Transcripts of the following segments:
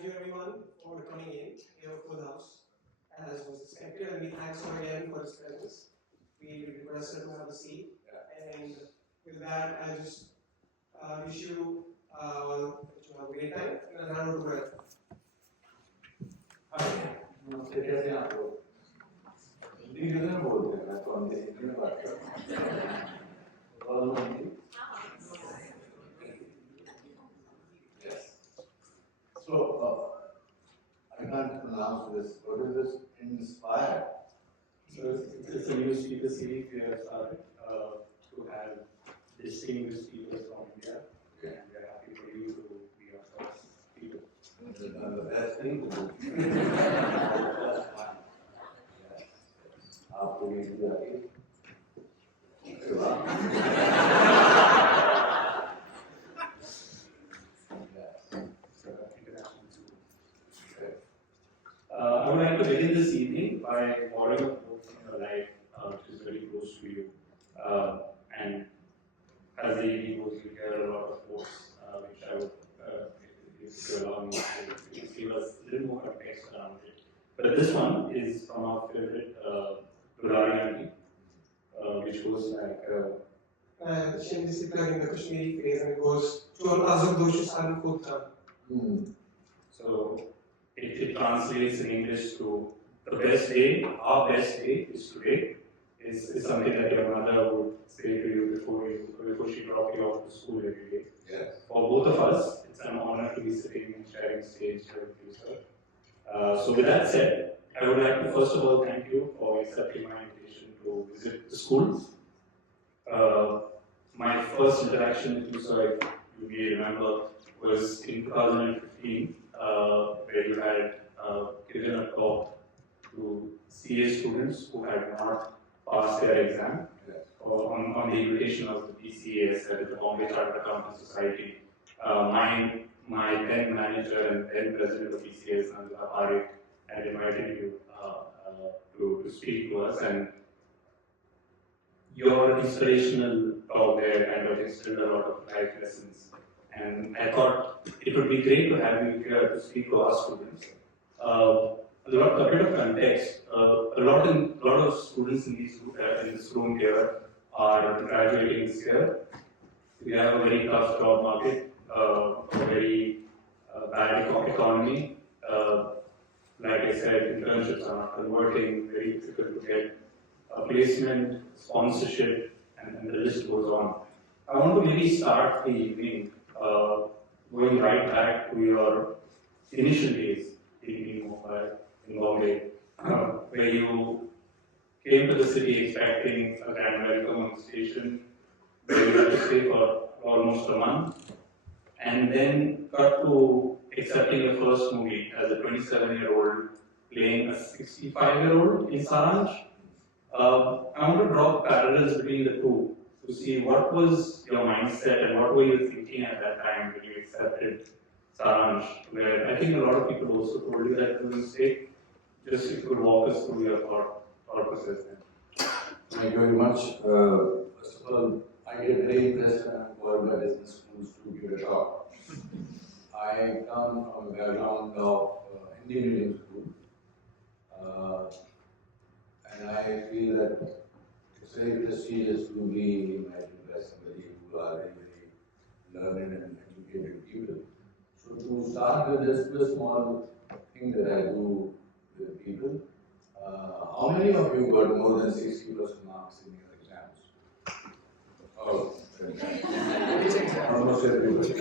Thank you everyone for coming in. We have a full house, as was expected, and we thank Sir again for his presence. We request her to have a seat. And with that, I just wish you all to have a great time and hand over to Brett. हाय नमस्ते कैसे हैं आप लोग हिंदी कितने बोलते हैं मैं तो अंग्रेजी में बात करता हूँ बोलो Hindi yes so I can't pronounce this what is this inspired So it's a new speaker series we have started to have distinguished speakers from India, and we are happy for you to be our first speaker. the best thing to do that's fine आपको ये भी आगे I would like to begin this evening by borrowing a quote from your life, which is very close to you. And as the evening goes, you hear a lot of quotes, which I would, if you allow me, to give us a little more context around it. But this one is from our favorite Durrani aunty, which goes like. Shem discipline in the Kashmiri phrase, and it goes, Chor azab doshu san kutta. So it translates in English to the best day, our best day is today, is something that your mother would say to you before she dropped you off to school every day. yes For both of us, it's an honor to be sitting and sharing stage here with you, sir. So with that said, I would like to first of all thank you for accepting my invitation to visit the school. My first interaction with you, sir, if you may remember, was in 2015, where you had given a talk to CA students who had not passed their exam on the invitation of the PCAS, that is the Bombay Chartered Accountants Society. My then manager and then president of PCAS, Nandita Parekh, had invited you to speak to us, and your inspirational talk there kind of instilled a lot of life lessons. And I thought it would be great to have you here to speak to our students. A bit of context. A lot of students in this room here are graduating this year. We have a very tough job market, a very bad economy. Like I said, internships are not converting, very difficult to get a placement, sponsorship, and the list goes on. I want to maybe start the evening going right back to your initial days in Mumbai, in Bombay, where you came to the city expecting a grand welcome on the station, where you had to stay for almost a month, and then got to accepting your first movie as a 27-year-old playing a 65-year-old in Saransh. I want to draw parallels between the two to see what was your mindset and what were you thinking at that time when you accepted Saransh, where I think a lot of people also told you that it was a mistake. Just if you could walk us through your thought process then. Thank you very much. First of all, I get very impressed when I'm called by business schools to give a talk. I come from a background of Hindi medium school, and I feel that it's very prestigious to be invited by somebody who are very learned and educated people. So to start with just a small thing that I do with people, how many of you got more than 60% marks in your exams? Oh, almost everybody.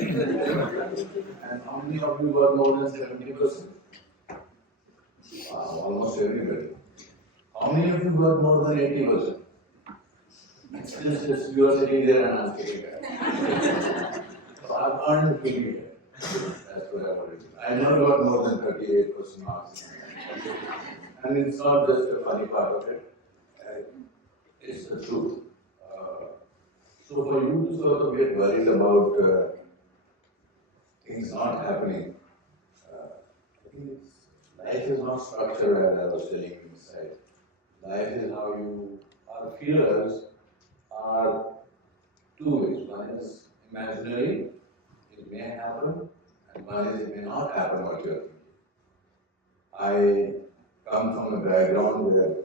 And how many of you got more than 70%? Almost everybody. How many of you got more than 80%? It's just you are sitting there and I'm sitting there. So I've earned to be here. That's what I wanted to do. I never got more than 38% marks. And it's not just a funny part of it, it's the truth. So for you to sort of get worried about things not happening, I think life is not structured as I was telling you inside. Life is how you, our fears are two ways. One is imaginary, it may happen, and Ambani's may not happen what you're thinking. I come from a background where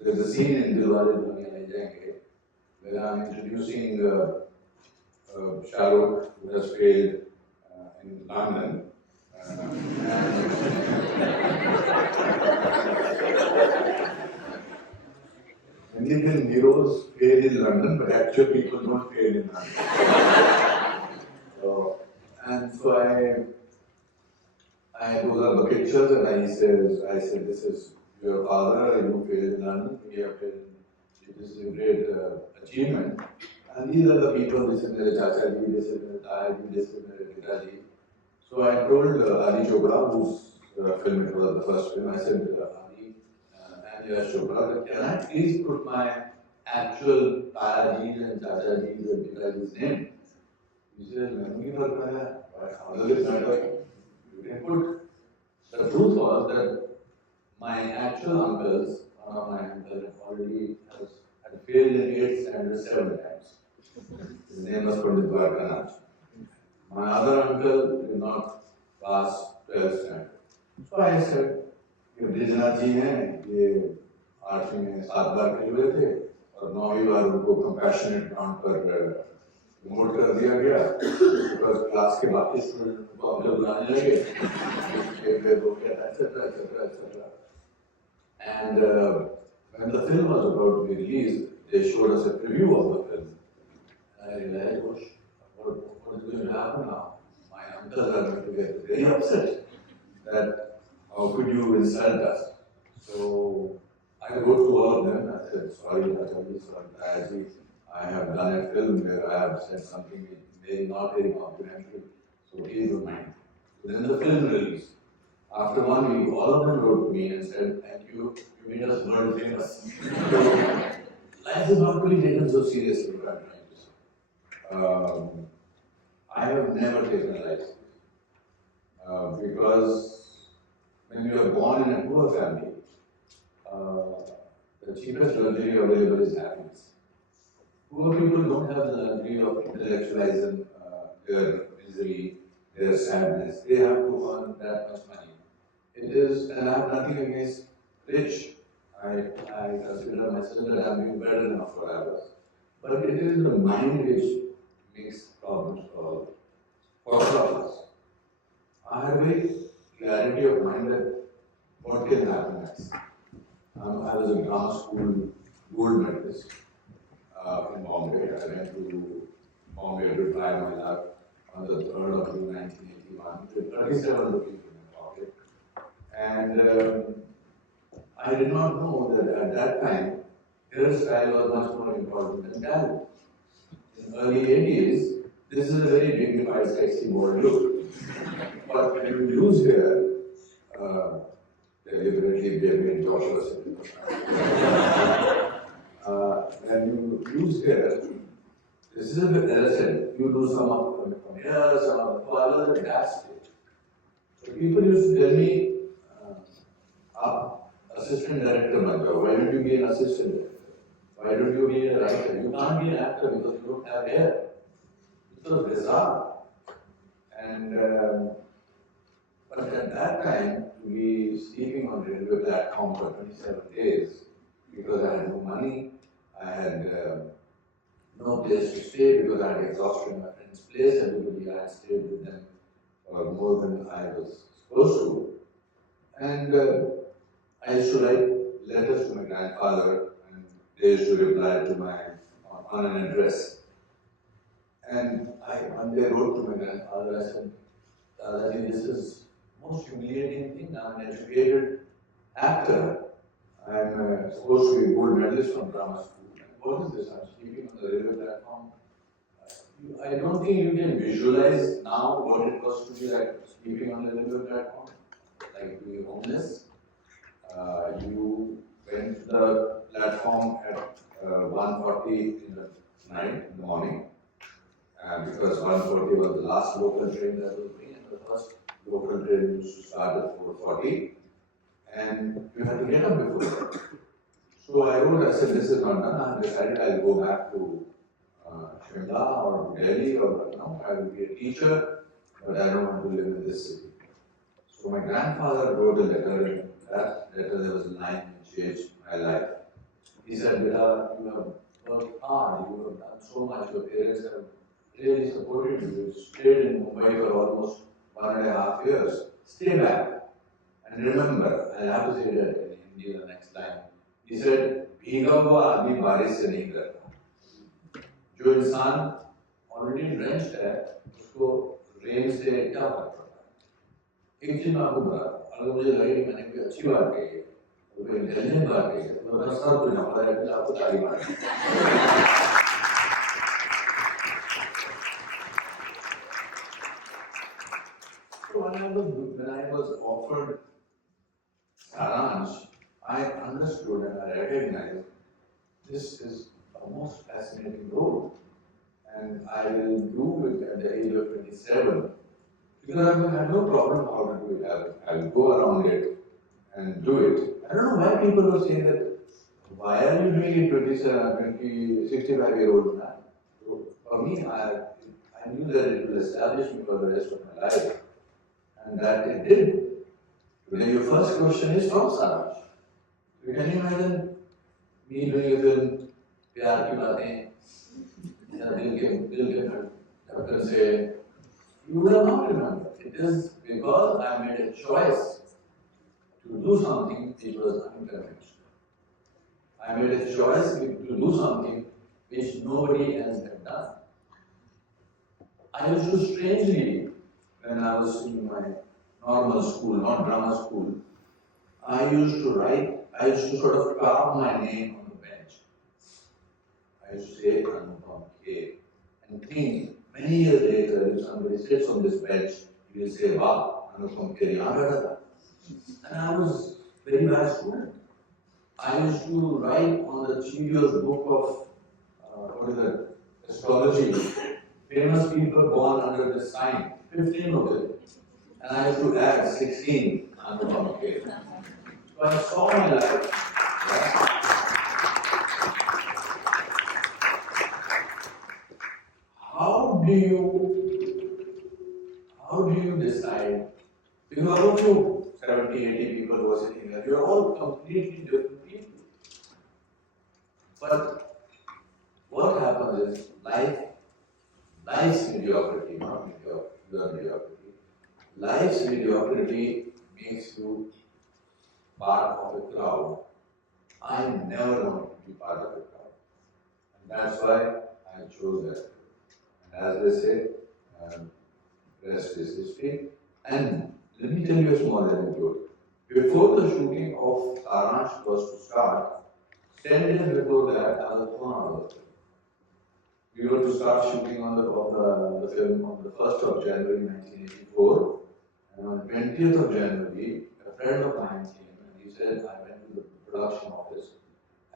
there's a scene in Dilwale Duniya Le Jayenge where I'm introducing Shah Rukh, who has failed in London. Indian heroes fail in London, but actual people don't fail in London. So I those are the pictures, and I said, this is your father, you failed in London, we have failed. This is a great achievement. And these are the people, this is my Chacha ji, this is my Taya ji, this is my Pita ji. So I told Adi Chopra, whose film it was, the first film, I said, Adi and Yash Chopra, can I please put my actual Taya ji's and Chacha ji's and Pita ji's name? He said, how does it matter? You can put. The truth was that my actual uncles, one of my uncles already had failed in 8th standard 7 times. His name was Pandit Dwarkanath. My other uncle did not pass 12th standard. So I said, ये ब्रिजनाथ जी हैं, ये 8वीं में 7 बार fail हुए थे और 9वीं बार उनको compassionate ground पर प्रमोट कर दिया गया बिकॉज क्लास के बाकी स्टूडेंट को अंकल बुलाने लगे etc. And when the film was about to be released, they showed us a preview of the film. And I realized, what is going to happen now? My uncles are going to get very upset that how could you insult us? So I wrote to all of them. I said, sorry, Achaji, sorry, Tayaji, I have done a film where I have said something not very complimentary. So please don't mind. So then the film released. After 1 week, all of them wrote to me and said, thank you, you made us world famous. Life is not to be taken so seriously, what I'm trying to say. I have never taken life seriously. Because when you are born in a poor family, the cheapest luxury available is happiness. Poor people don't have the luxury of intellectualizing their misery, their sadness. They have to earn that much money. It is, and I have nothing against rich. I consider myself that I am doing better enough for others. But it is the mind which makes problems for all of us. I have a clarity of mind that what can happen next. I was a drama school gold medalist in Bombay. I went to Bombay to try my luck on the 3rd of June 1981 with 37 rupees in my pocket. And I did not know that at that time, hairstyle was much more important than talent. In early 80s, this is a very dignified, sexy, bold look. But when you lose hair, deliberately behaving Joshua when you lose hair, this is a bit innocent. You do some of them from here, some of the father, and that stage. So people used to tell me, assistant director, my job, why don't you be an assistant director? Why don't you be a writer? You can't be an actor because you don't have hair. It was bizarre. And but at that time, to be sleeping on railway platform for 27 days, because I had no money, I had no place to stay because I had exhausted my friend's place. Everybody I had stayed with them for more than I was supposed to. And I used to write letters to my grandfather, and they used to reply to my on an address. And one day wrote to my grandfather, I said, Dadaji, this is the most humiliating thing. I'm an educated actor. I'm supposed to be a gold medalist from drama school. What is this? I'm sleeping on the railway platform. I don't think you can visualize now what it was to be like sleeping on the railway platform, like being homeless. You went to the platform at 1:40 in the night, in the morning, because 1:40 was the last local train that was going, and the first local train used to start at 4:40, and you had to get up before that. So I wrote, I said, this is not done. I decided I'll go back to Shimla or Delhi or I will be a teacher. but I don't want to live in this city. So my grandfather wrote a letter, and that letter there was a line which changed my life. He said, Bela, you have worked hard, you have done so much, your parents have really supported you. You stayed in Mumbai for almost 1.5 years. Stay back. And remember, I'll have to say that in Hindi the next time. He said, भीगा हुआ आदमी बारिश से नहीं डरता. जो इंसान already drenched है, उसको रेन से क्या फर्क पड़ता है? एक चीज मैं आपको बता रहा हूँ, अगर मुझे लगे कि मैंने कोई अच्छी बात कही है, कोई इंटेलिजेंट बात कही है, तो मैं सब कुछ हमारा है, आपको ताली मारूंगा. So when I was offered Saransh, I understood and I recognized this is a most fascinating role, and I will do it at the age of 27 because I have no problem how to do it. I will go around it and do it. I don't know why people were saying that. Why are you doing it 27, 65-year-old man? So for me, I knew that it will establish me for the rest of my life, and that it did. Today, your first question is from Saransh. So can you imagine me doing a film, प्यार की बातें, या दिल के धड़कन से? You would have not remembered. It is because I made a choice to do something which was unconventional. I made a choice to do something which nobody else had done. I used to strangely, when I was in my normal school, not drama school, I used to sort of carve my name on the bench. I used to say Anupam K. And think, many years later, if somebody sits on this bench, you will say, wow, Anupam K. And I was a very bad student. I used to write on the Cheerios book of astrology, famous people born under this sign, 15 of them. And I used to add 16 Anupam K. So I saw my life. How do you decide? Because all of you 70, 80 people who are sitting here, you are all completely different people. But what happens is life's mediocrity, not mediocrity. Life's mediocrity makes you part of a crowd. I never wanted to be part of a crowd. And that's why I chose that. And as they say, rest is history. And let me tell you a small anecdote. Before the shooting of Saransh was to start, 10 days before that, I was thrown out of the film. We were to start shooting on the film on the 1st of January 1984. And on the 20th of January, a friend of mine came and he said, I went to the production office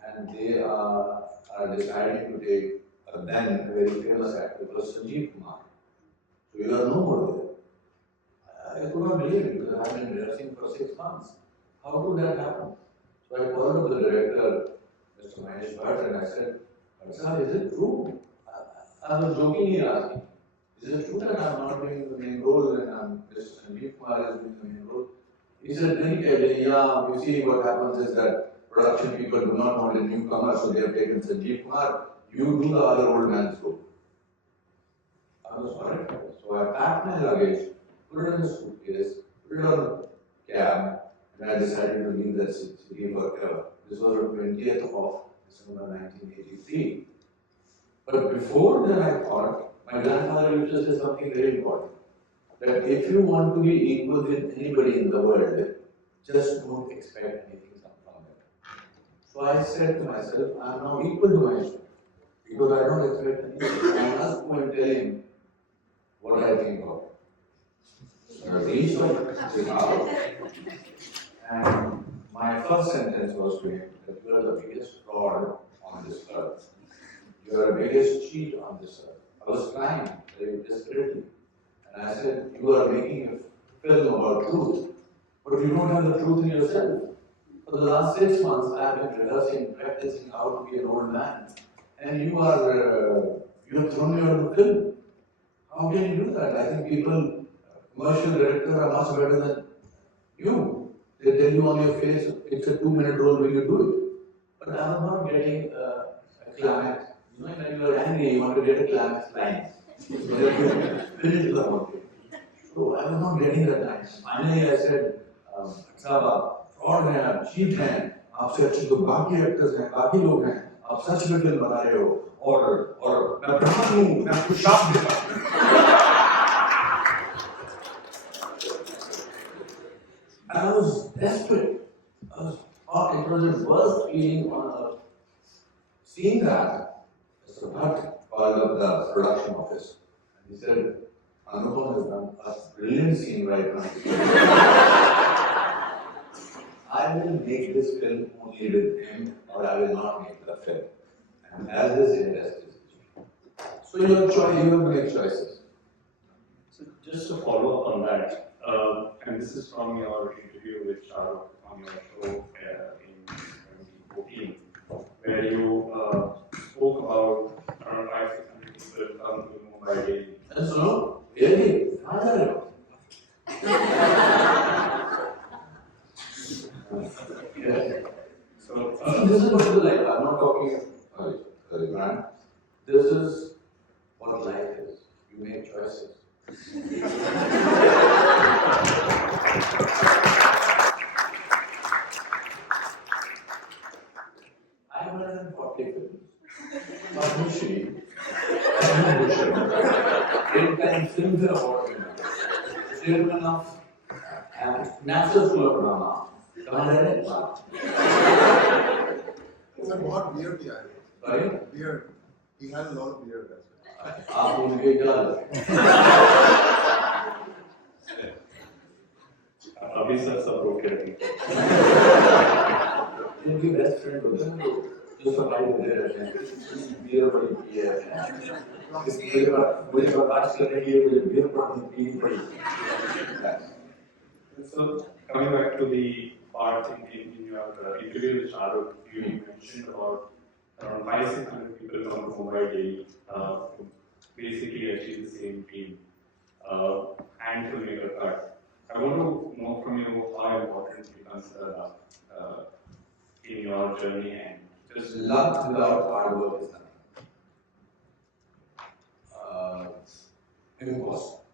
and they are deciding to take a then very famous actor, it was Sanjeev Kumar. So you are no more there. I could not believe it because I had been rehearsing for 6 months. How could that happen? So I called up the director, Mr. Mahesh Bhatt, and I said, sir, is it true? I was jokingly asking, is it true that I am not doing the main role and Mr. Sanjeev Kumar is doing the main role? He said, yeah, you see what happens is that production people do not want a newcomer, so they have taken Sanjeev Kumar. You do the other old man's role. I was horrified. So I packed my luggage, put it in the suitcase, put it on the cab, and I decided to leave that city forever. This was on 20th of December 1983. But before that I thought, my grandfather used to say something very important, that if you want to be equal with anybody in the world, just don't expect anything from them. So I said to myself, I am now equal to my student, because I don't expect anything. I must go and tell him what I think of him. I reached out to his house, and my first sentence was to him that you are the biggest fraud on this earth. You are the biggest cheat on this earth. I was crying very desperately. And I said, you are making a film about truth, but you don't have the truth in yourself. For the last 6 months, I have been rehearsing, practicing how to be an old man. And you have thrown me out of the film. How can you do that? I think people commercial directors are much better than you. They tell you on your face, it's a 2-minute role, will you do it? But I'm not getting a climax. You know, when you are angry, you want to get a climax line. So that you finish the whole thing. So I was not getting that line. Finally I said, साहब आप fraud हैं, आप cheat हैं, आपसे अच्छे तो बाकी actors हैं, बाकी लोग हैं, आप सच में फिल्म बना रहे हो और मैं ब्राह्मण हूँ, मैं आपको शाप देता हूँ. And I was desperate. I was hot. It was the worst feeling on earth. Seeing that, Mr. Bhatt called up the production office and he said, Anupam has done a brilliant scene right now. I will make this film only with him or I will not make the film. And as this industry. So your choice, you will make choices. So just to follow up on that, and this is from your interview with Shahrukh on your show in 2014, where you spoke about around 500-600 people come to Mumbai daily. And so, really, yeah. So this is what it is like. I'm not talking, sorry, man. This is what life is. You make choices. I have 140 films. Padma Shri, Padma Bhushan, 8 times Filmfare Award winner, chairman of National School of Drama. Sir, बहुत beard भी आया. Sorry? Beard. He has a lot of beard. आप उनके क्या अभी सब support करेंगे. उनके बेस्ट फ्रेंड होते हैं जो सफाई दे रहते हैं. बियर बड़ी पी है. मुझे बर्दाश्त करने के लिए मुझे बियर पीनी पड़ी. So coming back to the part in your interview with Shahrukh, you mentioned about around 500-600 people come to Mumbai daily to basically achieve the same dream and to make a cut. I want to know from you how important you consider luck in your journey and just luck without hard work is nothing. Impossible.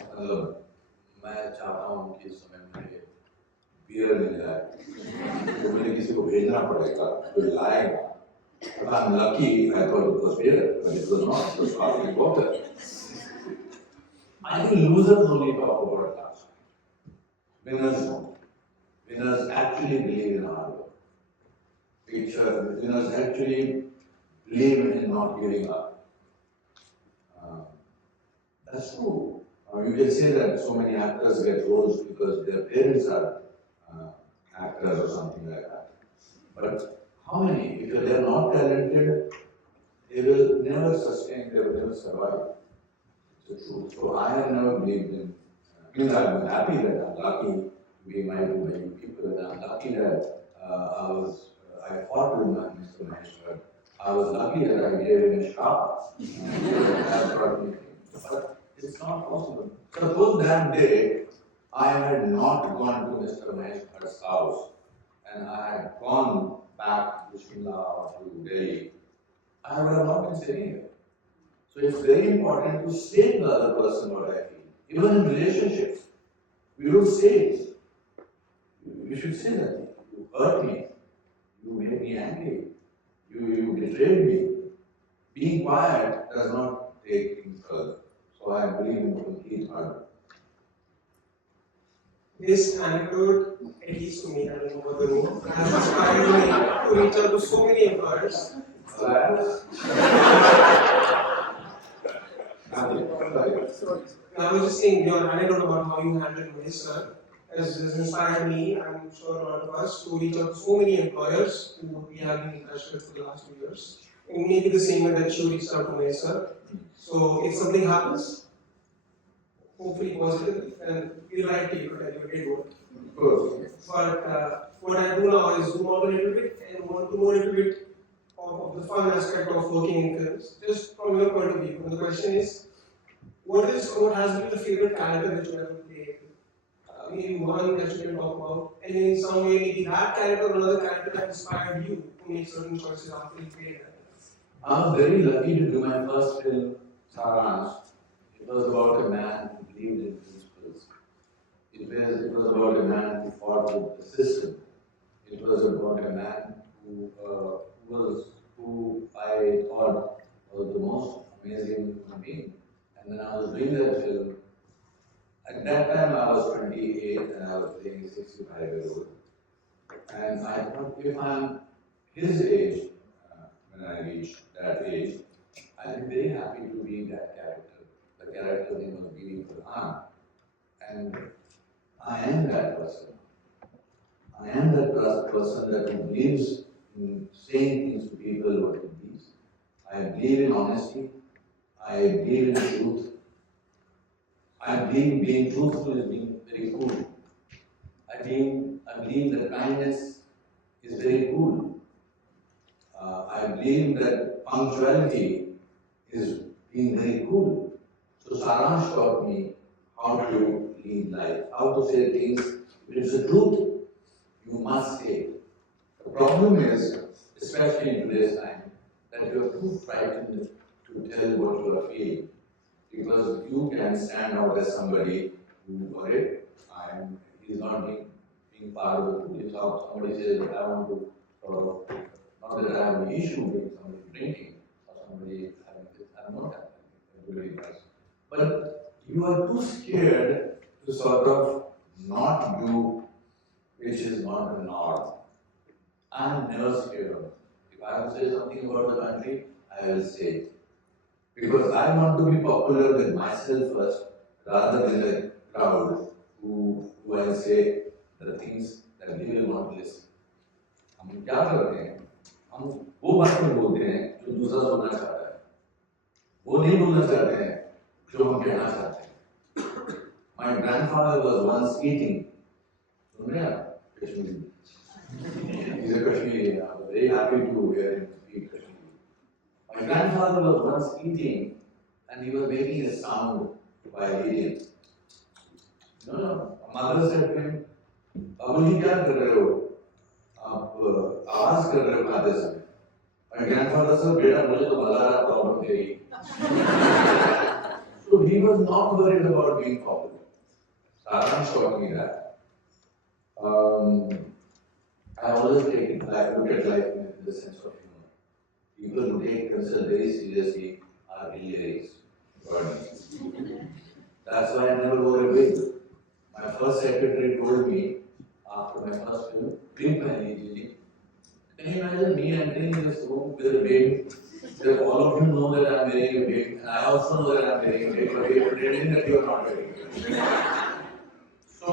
मतलब मैं चाहता हूँ कि इस समय मुझे beer मिल जाए तो मुझे किसी को भेजना पड़ेगा कोई लाएगा. But I'm lucky. I thought it was beer, but it was not. It was sparkling water. I think losers only talk about that. Winners don't. Winners actually believe in hard work. Winners actually believe in not giving up. That's true. You can say that so many actors get roles because their parents are actors or something like that. But how many? If they are not talented, they will never sustain, they will never survive. It's the truth. So I have never believed in, I'm happy that I'm lucky to be married to many people, and I'm lucky that I fought with Mr. Maheshwar. I was lucky that I gave him a shot. But it's not possible. Suppose that day I had not gone to Mr. Maheshwar's house and I had gone back to Shimla or to Delhi, I would have not been sitting here. So it's very important to say to the other person what I feel. Even in relationships, we don't say it. We should say that you hurt me, you made me angry, you betrayed me. Being quiet does not take things further. So I believe in complete hard work. This anecdote, at least to me, I don't know about the room, has inspired me to reach out to so many employers. I was just saying, your anecdote about how you handled Mahesh sir has inspired me, I'm sure a lot of us, to reach out to so many employers who we have been in touch with for the last 2 years. And maybe the same way that you reached out to Mahesh sir. So if something happens, hopefully positive, and we'll write to you that you did work. Of course. But what I do now is zoom out a little bit and want to know a little bit of the fun aspect of working in films, just from your point of view. And the question is, what has been the favorite character that you ever played? Maybe one that you can talk about, and in some way, maybe that character or another character that inspired you to make certain choices after you played that. I was very lucky to do my first film, Saransh. It was about a man who believed in principles. It was about a man who fought with the system. It was about a man who I thought was the most amazing human being. And when I was doing that film, at that time I was 28 and I was playing 65-year-old. And I thought if I'm his age, when I reached that age, I'd be very happy to be that character. The character name was Giri Pradhan. And I am that person. I am that person that believes in saying things to people what he believes. I believe in honesty. I believe in truth. I believe in being truthful is being very cool. I believe that kindness is very cool. I believe that punctuality is being very cool. So Saransh taught me how to lead life, how to say things. If it's the truth, you must say it. The problem is, especially in today's time, that you are too frightened to tell what you are feeling. Because you can stand out as somebody who, alright, he's not being part of the group. If somebody says, I want to sort of, not that I have an issue with somebody drinking or somebody having this, I'm not having everybody does. But you are too scared to sort of not do which is not the norm. I'm never scared of it. If I have to say something about the country, I will say it. Because I want to be popular with myself first, rather than a crowd who I say the things that they will not listen. हम क्या करते हैं? हम वो बातें बोलते हैं जो दूसरा सुनना चाहता है. वो नहीं बोलना चाहते हैं जो हम कहना चाहते हैं. My grandfather was once eating. सुन रहे हैं आप? Kashmiri. He's a Kashmiri. I'm very happy to hear him speak Kashmiri. My grandfather was once eating and he was making a sound while eating. No. Mother said to him, Babuji, क्या कर रहे हो? आप आवाज कर रहे हो खाते समय. My grandfather said, बेटा मुझे तो मजा आ रहा problem तेरी. So he was not worried about being popular. Saransh taught me that. I always look at life in the sense of humor. People who take themselves very seriously are hilarious. That's why I never wore a wig. My first secretary told me after my first film, wig pehni lijiye. Can you imagine me entering this room with a wig? Where all of you know that I'm wearing a wig, and I also know that I'm wearing a wig, but you're pretending that you're not wearing a wig. So,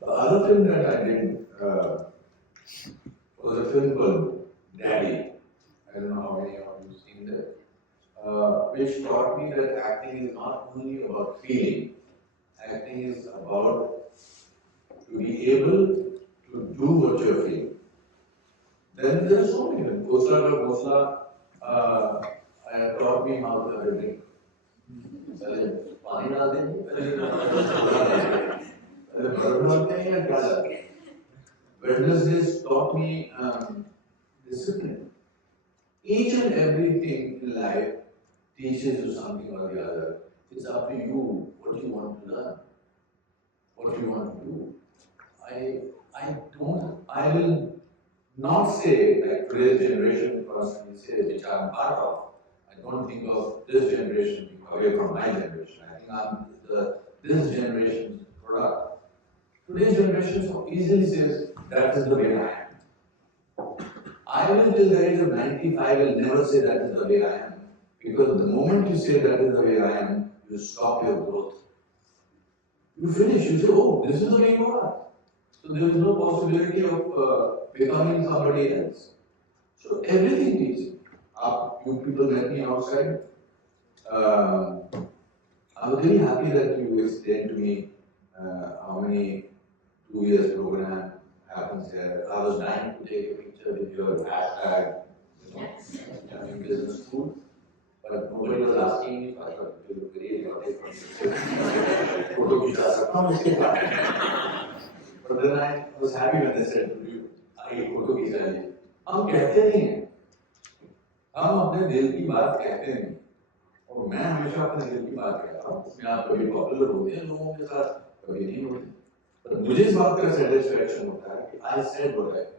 the other film that I did was a film called Daddy. I don't know how many of you have seen that. Which taught me that acting is not only about feeling. Acting is about to be able to do what you're feeling. Then there are so many. Ghosla ka Ghosla taught me how to have a drink. पानी डाल देंगे Wednesdays taught me discipline. Each and everything in life teaches you something or the other. It's up to you what you want to learn, what you want to do. I will not say like today's generation constantly says, which I'm part of. I don't think of this generation away from my generation. I think I'm this generation's product. Today's generation so easily says, that is the way I am. I will till the age of 95 will never say that is the way I am. Because the moment you say that is the way I am, you stop your growth. You finish, you say, oh, this is the way you are. So there is no possibility of becoming somebody else. So everything is you people met me outside. I was very happy that you explained to me how many 2 years program happens here. I was dying to take a picture with your hashtag, Business School. but nobody was asking me. I thought it was very exotic. Photo खींचा सकता हूँ इसके बाद. But then I was happy when they said, "I photo खींचा लीजिए." हम कहते नहीं हैं, हम अपने दिल की बात कहते नहीं, और मैं हमेशा अपने दिल की बात कहता हूँ. उसमें आप कभी पॉपुलर होते हैं लोगों के साथ, कभी नहीं होते, पर मुझे इस बात का सेटिस्फैक्शन होता है कि I said what I felt.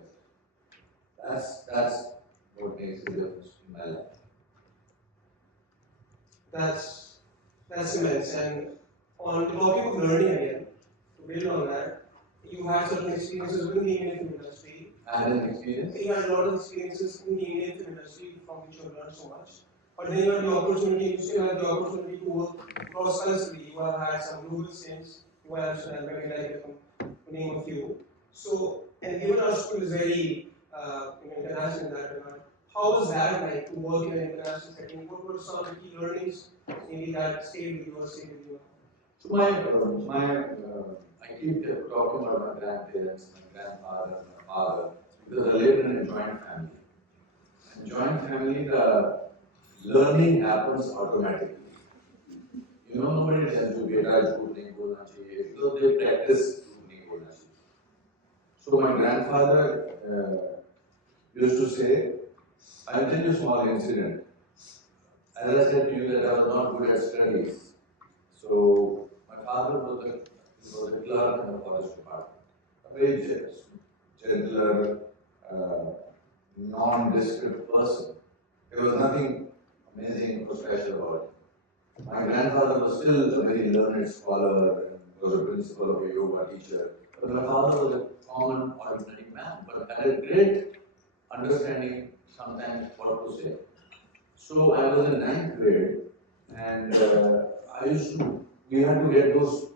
That's what makes the difference in my life. That's immense. And on the topic of learning again, to build on that, you had certain experiences within the Indian film industry. I had an experience. You had a lot of experiences in the Indian film industry from which you have learned so much. But then you had the opportunity, you still had the opportunity to work cross-culturally. You have had some global stints. You have Sri Lanka, to name a few. So, and given our school is very international in that regard, how was that like to work in an international setting? What were some of the key learnings maybe that stayed with you or stayed with you? So I keep talking about my grandparents, my grandfather, my father, because I lived in a joint family. In joint family, the learning happens automatically. You know, nobody tells you, "Beta, झूठ नहीं बोलना चाहिए," because they practice झूठ नहीं बोलना चाहिए. So my grandfather used to say, I'll tell you a small incident. As I said to you that I was not good at studies. So my father was a clerk in the forest department. A very gentler, nondescript person. There was nothing amazing or special about it. My grandfather was still a very learned scholar and was a principal of a yoga teacher. But my father was a common, ordinary man, but had a great understanding sometimes what to say. So I was in 9th grade, and we had to get those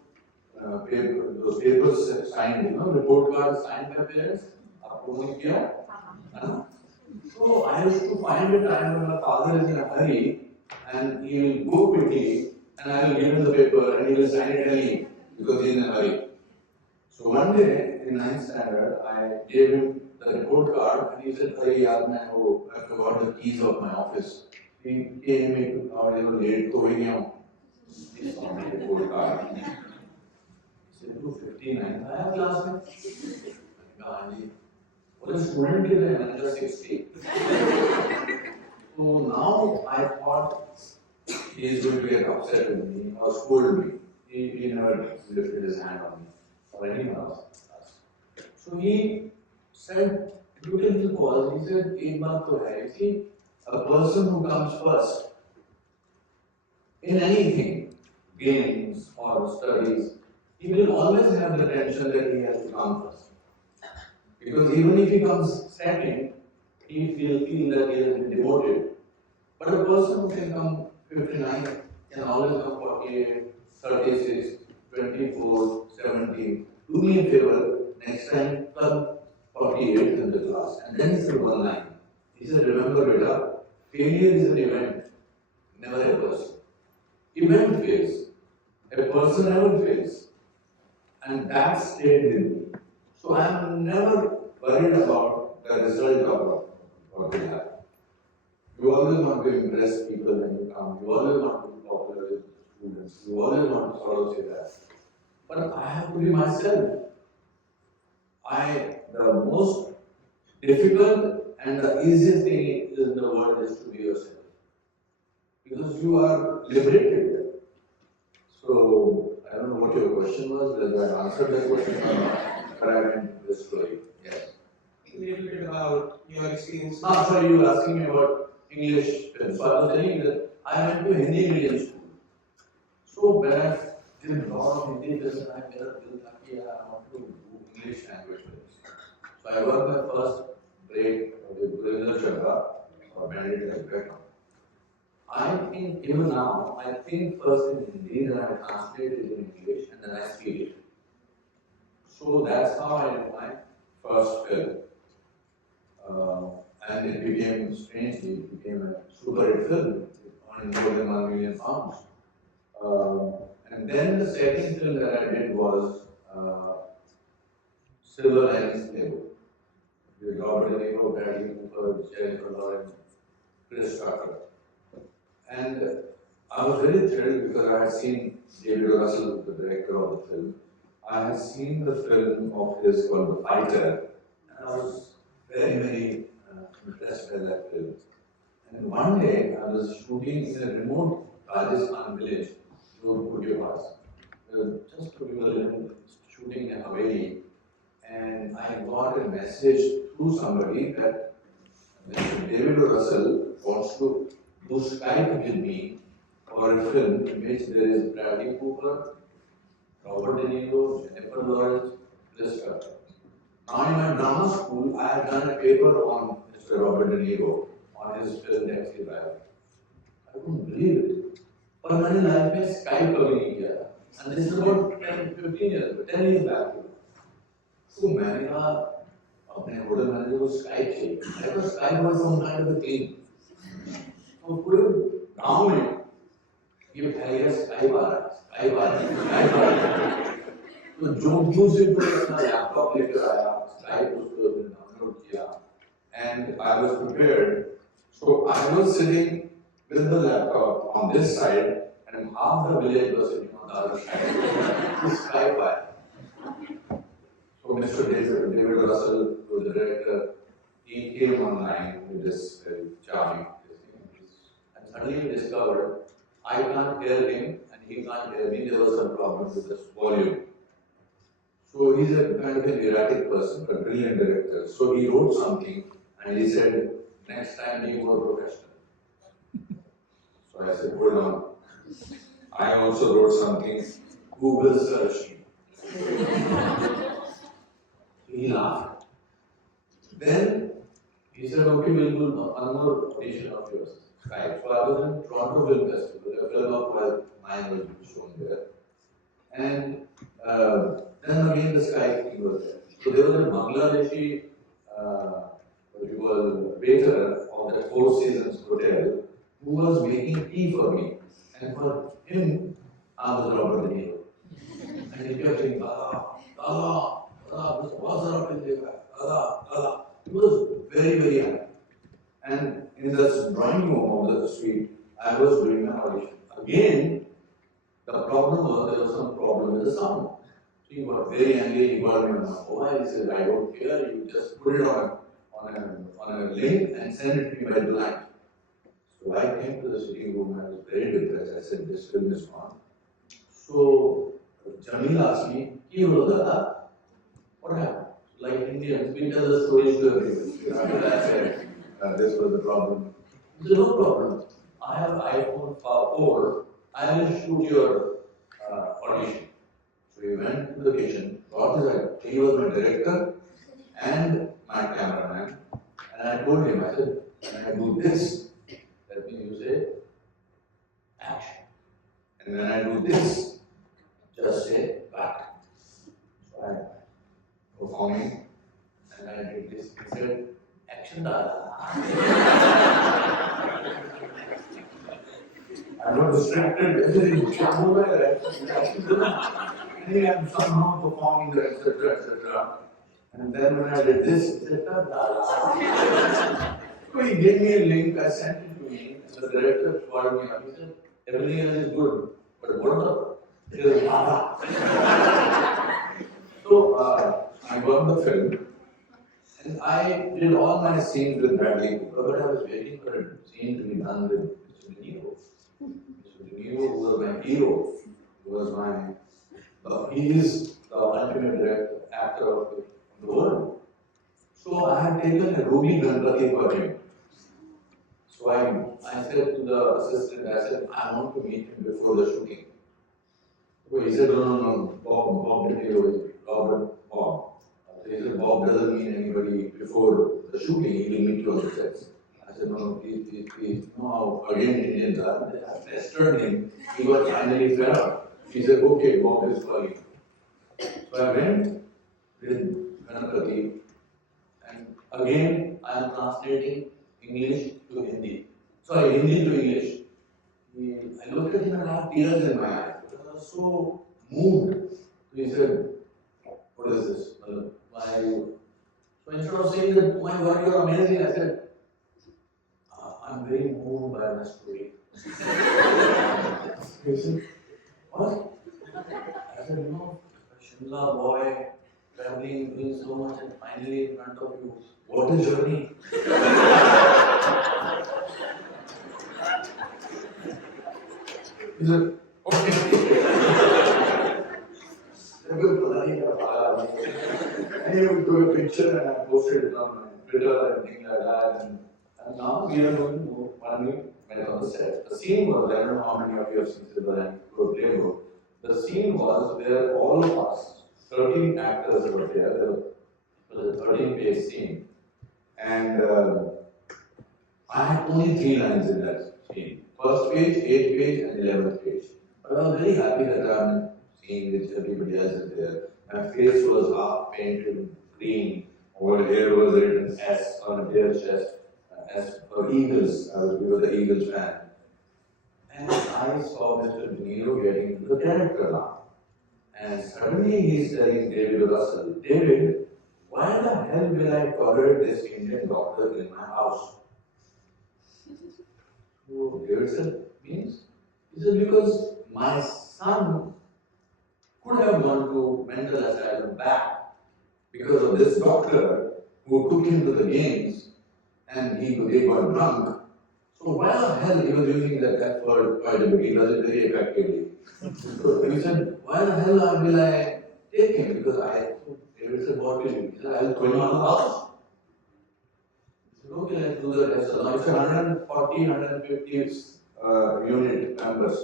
papers signed, report cards signed by parents. आपको नहीं किया? So I used to find a time when my father is in a hurry, and he will go quickly, and I will give him the paper, and he will sign it and leave because he is in a hurry. So one day in 9th standard, I gave him the report card, and he said, "Hey, yaar, I forgot the keys of my office." He came into our late, तो ही नहीं हूँ. He saw my report card. He said, "259 आया class में?" I कहा, "हाँ जी." What a student के लिए मैंने just 60. So now I thought he is going to get upset with me or scold me. He never lifted his hand on me or anyone else. So he said, look at the pause, he said, "एक बात तो है कि a person who comes first in anything, games or studies, he will always have the tension that he has to come first. Because even if he comes second, he will feel that he has been demoted. But a person who can come 59 can always come 48, 36, 24, 17. Do me a favor, next time come 48 in the class." And then he said one line. He said, "Remember, beta, failure is an event, never a person. Event fails. A person never fails." And that stayed with me. So I am never worried about the result of what will happen. You always want to impress people when you come. You always want to be popular with students. You always want to sort of say that. But I have to be myself. The most difficult and the easiest thing in the world is to be yourself. Because you are liberated. So, I don't know what your question was, whether I answered that question or not, but I went to the story. Yes. A little bit about your experience. Sorry, you were asking me about English films. So I was telling you that I went to Hindi medium school. So when I did a lot of Hindi films, I want to do English language films. So I got my first break with Gurinder Chhabra or Bandit Like. I think even now, I think first in Hindi, then I translate it in English, and then I speak it. So that's how I did my first film. And it became, strangely, it became a super hit film, earning more than £1 million. And then the second film that I did was Silver Linings Playbook. With Robert De Niro, Bradley Cooper, Jennifer Lawrence, Chris Tucker. And I was very thrilled because I had seen David Russell, the director of the film. I had seen the film of his called The Fighter, and I was very impressed by that film. And one day I was shooting in a remote Rajasthan village, Jodhpur, just to do a little shooting in Haveli, and I got a message through somebody that Mr. David Russell wants to do Skype with me for a film in which there is Bradley Cooper, Robert De Niro, Jennifer Lawrence, this stuff. Now in my drama school, I had done a paper on Mr. Robert De Niro on his film Taxi Driver. I couldn't believe it. But my life में Skype कभी नहीं किया, and this is about 10-15 years, 10 years back. So मैंने कहा अपने hotel manager को Skype चाहिए. I thought Skype was some kind of a thing. तो पूरे गांव में ये फैल गया Skype आ रहा है. तो जो से पूरे अपना लैपटॉप लेकर आया, Skype उसको डाउनलोड किया, and I was prepared. So I was sitting with the laptop on this side, and half the village was sitting on the other side. This Skype. So Mr. David Russell, who was the director, he came online with this charming thing. And suddenly he discovered I can't hear him and he can't hear me. There was some problem with the volume. So he's a kind of an erratic person, but brilliant director. So he wrote something and he said, next time be more professional. So I said, hold on. I also wrote something, Google search. He laughed. Then he said, okay, we'll do one more audition of yours. Right. So I was in Toronto Film Festival, a film of mine was shown there. And then again the Sky thing was there. So there was a Bangladeshi waiter of the Four Seasons Hotel who was making tea for me. And for him, I was Robert De Niro. And he kept saying, Allah, what's up in there? Allah. He was very happy. And in the drawing room of the suite, I was doing an audition. Again, the problem was there was some problem with the sound. So he got very angry, he got me on my mobile, he said, I don't care, you just put it on a link and send it to me by blind. So I came to the sitting room and I was very depressed. I said, this film is gone. So Jamil asked me, what happened? Like Indians, we tell the stories to everyone. I said, this was the problem. He said, no problem. I have iPhone 4. I will shoot your audition. So we went to the kitchen, got his iPhone. He was my director and my cameraman. And I told him, I said, when I do this, that means you say, action. And when I do this, just say, back. So I performing, and I did this. He said, action dada. I got distracted, everything jumbled by that. And I'm somehow performing there, etc. And then when I did this, he said, dada. So he gave me a link, I sent it to him, and the director called me up. He said, everything else is good, but what the? It is dada. So I got the film. And I did all my scenes with Bradley Cooper, but I was waiting for a scene to be done with Mr. De Niro. Mr. De Niro, who was my hero, he is the ultimate director, actor of the world. So I had taken a Ruby Ganpati for him. So I said to the assistant, I said, I want to meet him before the shooting. So he said, no, Bob De Niro is Robert Bob. He said, Bob doesn't mean anybody before the shooting, he will meet you on the sets. I said, no, please. No, again, Indians are. I pestered him. He was finally fed up. He said, okay, Bob is calling. So I went with Ganapati, and again, I am translating English to Hindi. Sorry, Hindi to English. I looked at him and I had tears in my eyes. I was so moved. He said, what is this? Why are you? So instead of saying that, oh my God, you are amazing, I said, I'm very moved by my story. He said, what? I said, no, a Shimla boy traveling, doing so much, and finally in front of you. What a journey! He said, okay. And he would do a picture and I posted it on my Twitter and things like that. And now we are going to one week when on the set. The scene was, I don't know how many of you have seen Silver and Playbook. The scene was where all of us, 13 actors were there. There was a 13-page scene. And I had only 3 lines in that scene. First page, 8th page, and 11th page. But I was very happy that I'm seeing which everybody else is there. My face was half painted green, over here was written S on their chest, S for Eagles. We were the Eagles fan. And I saw Mr. De Niro getting into the character now. And suddenly he's telling David Russell, David, why the hell will I tolerate this Indian doctor in my house? So David said, means? He said, because my son could have gone to mental asylum back because of this doctor who took him to the games and they got drunk. So why the hell he was using that F word quite a bit, he does it very effectively. So he said, why the hell will I take him? Because David said, what will you? He said, I'll throw him out of the house. He said, okay, let's do that. Now it's 140, 150 unit members.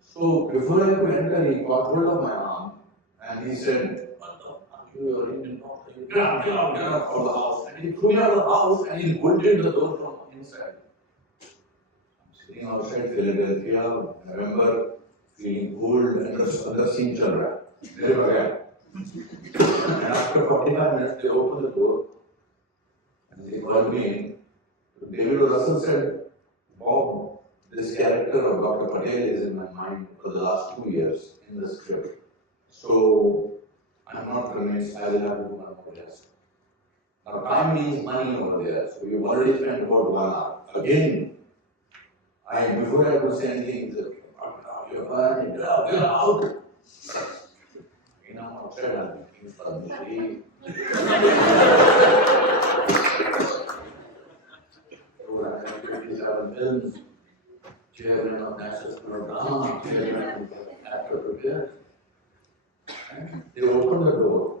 So before I could enter, he got hold of my arm and he said, what the fuck, you are Indian doctor, get out of the house. And he threw me out of the house and he bolted the door from inside. I'm sitting outside Philadelphia, I remember feeling cold and the scene chal raha hai. There I am. And after 45 minutes, they opened the door and they called me in. David Russell said, Bob, this character of Dr. Patel is in my mind for the last 2 years in the script. So I'm not convinced I will have to do one more test. Now time means money over there. So you've already spent about 1 hour. Again, before I could say anything, he said, get out. You know, outside I'm making publicly. So I have 57 films. Chairman of National School of Drama, chairman of actor prepared. They opened the door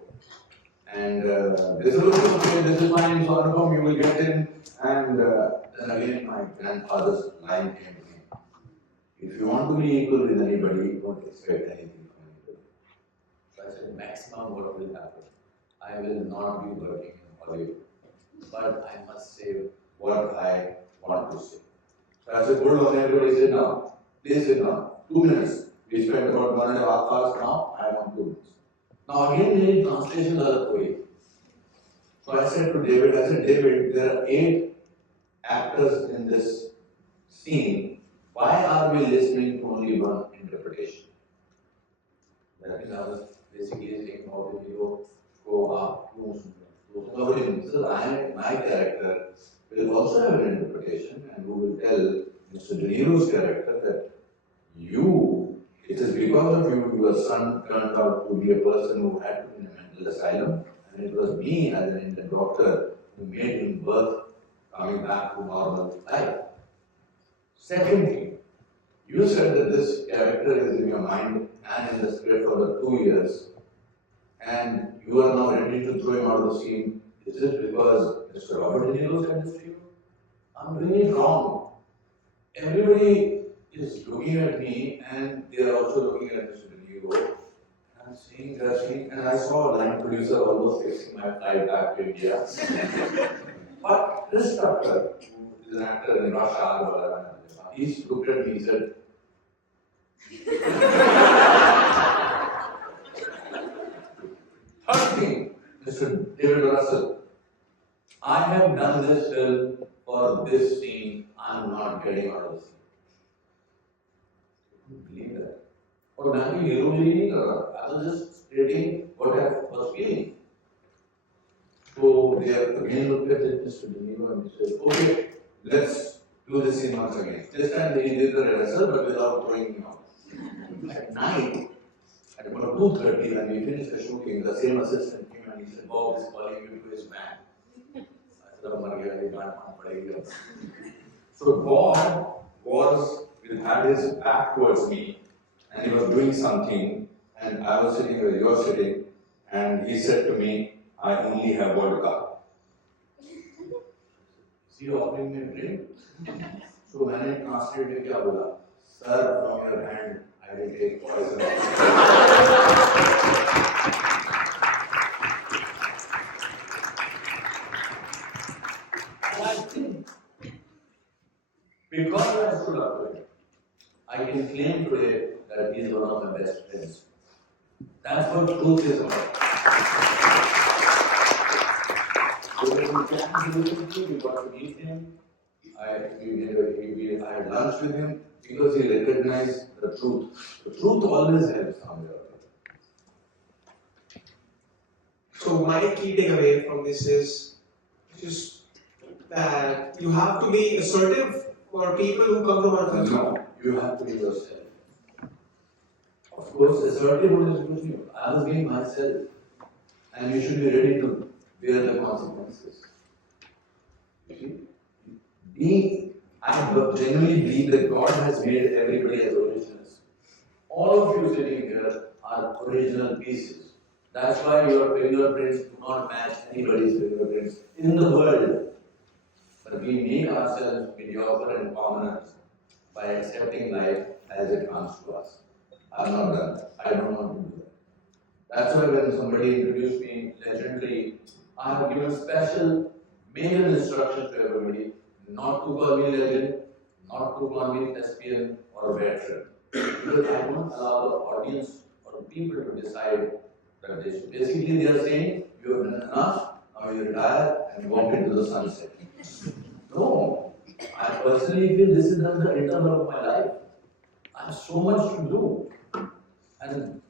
and they said, okay, this is fine, so Anupam, you will get in. And then again, my grandfather's line came to me. If you want to be equal with anybody, don't expect anything from anybody. So I said, maximum what will happen? I will not be working in Hollywood, but I must say what I want to say. So I said, hold on, everybody sit down. Please sit down. 2 minutes. We spent about 1.5 hours now. I want 2 minutes. Now again, we need translation the other way. So I said to David, David, there are 8 actors in this scene. Why are we listening to only one interpretation? That means I was basically saying how the hero go up to so my character will also have an interpretation and who will tell Mr. De Niro's character that it is because of you, your son turned out to be a person who had to be in a mental asylum, and it was me as an Indian doctor who made him birth coming back to normal life. Second thing, you said that this character is in your mind and in the script for the 2 years, and you are now ready to throw him out of the scene. Is it because Mr. Robert De Niro said this to you? I'm doing it wrong. Everybody is looking at me and they are also looking at Mr. De Niro. And I'm saying, and I saw a line producer almost fixing my flight back to India. But this doctor, who is an actor in Rush Hour, he looked at me and said, third thing, Mr. David Russell, I have done this film for this scene, I'm not getting out of the scene. I couldn't believe that. Or maybe hero नहीं कर रहा, I was just stating what I was feeling. So they again looked at it, Mr. De Niro, and he said, okay, let's do this scene once again. This time he did the rehearsal but without throwing me out. At night, at about 2:30 when we finished the shooting, the same assistant came and he said, Bob is calling you to his band. I said, oh my God, I can't play. So Bob had his back towards me and he was doing something and I was sitting where you are sitting and he said to me, I only have vodka. Is he offering me a drink? So when I translated, क्या बोला? Sir, from your hand, I will take poison. I think because I stood up to him, I can claim today that he is one of my best friends. That's what truth is about. So when we came to him, we got to meet him. I had lunch with him because he recognized the truth. The truth always helps somewhere. So my key takeaway from this is just that you have to be assertive for people who come from our country. No, you have to be yourself. Of course, assertive is with you. I was being myself. And you should be ready to bear the consequences. You see? I genuinely believe that God has made everybody as originals. All of you sitting here are original pieces. That's why your fingerprints do not match anybody's fingerprints in the world. But we make ourselves mediocre and commoners by accepting life as it comes to us. I'm not done that. I don't want to do that. That's why when somebody introduced me legendary, I have given special manual instructions to everybody not to call me legend, not to call me thespian or veteran. Because I don't allow the audience or people to decide that they should. Basically, they are saying, you have done enough, now you retire and walk into the sunset. No, I personally feel this is the interval of my life. I have so much to do. And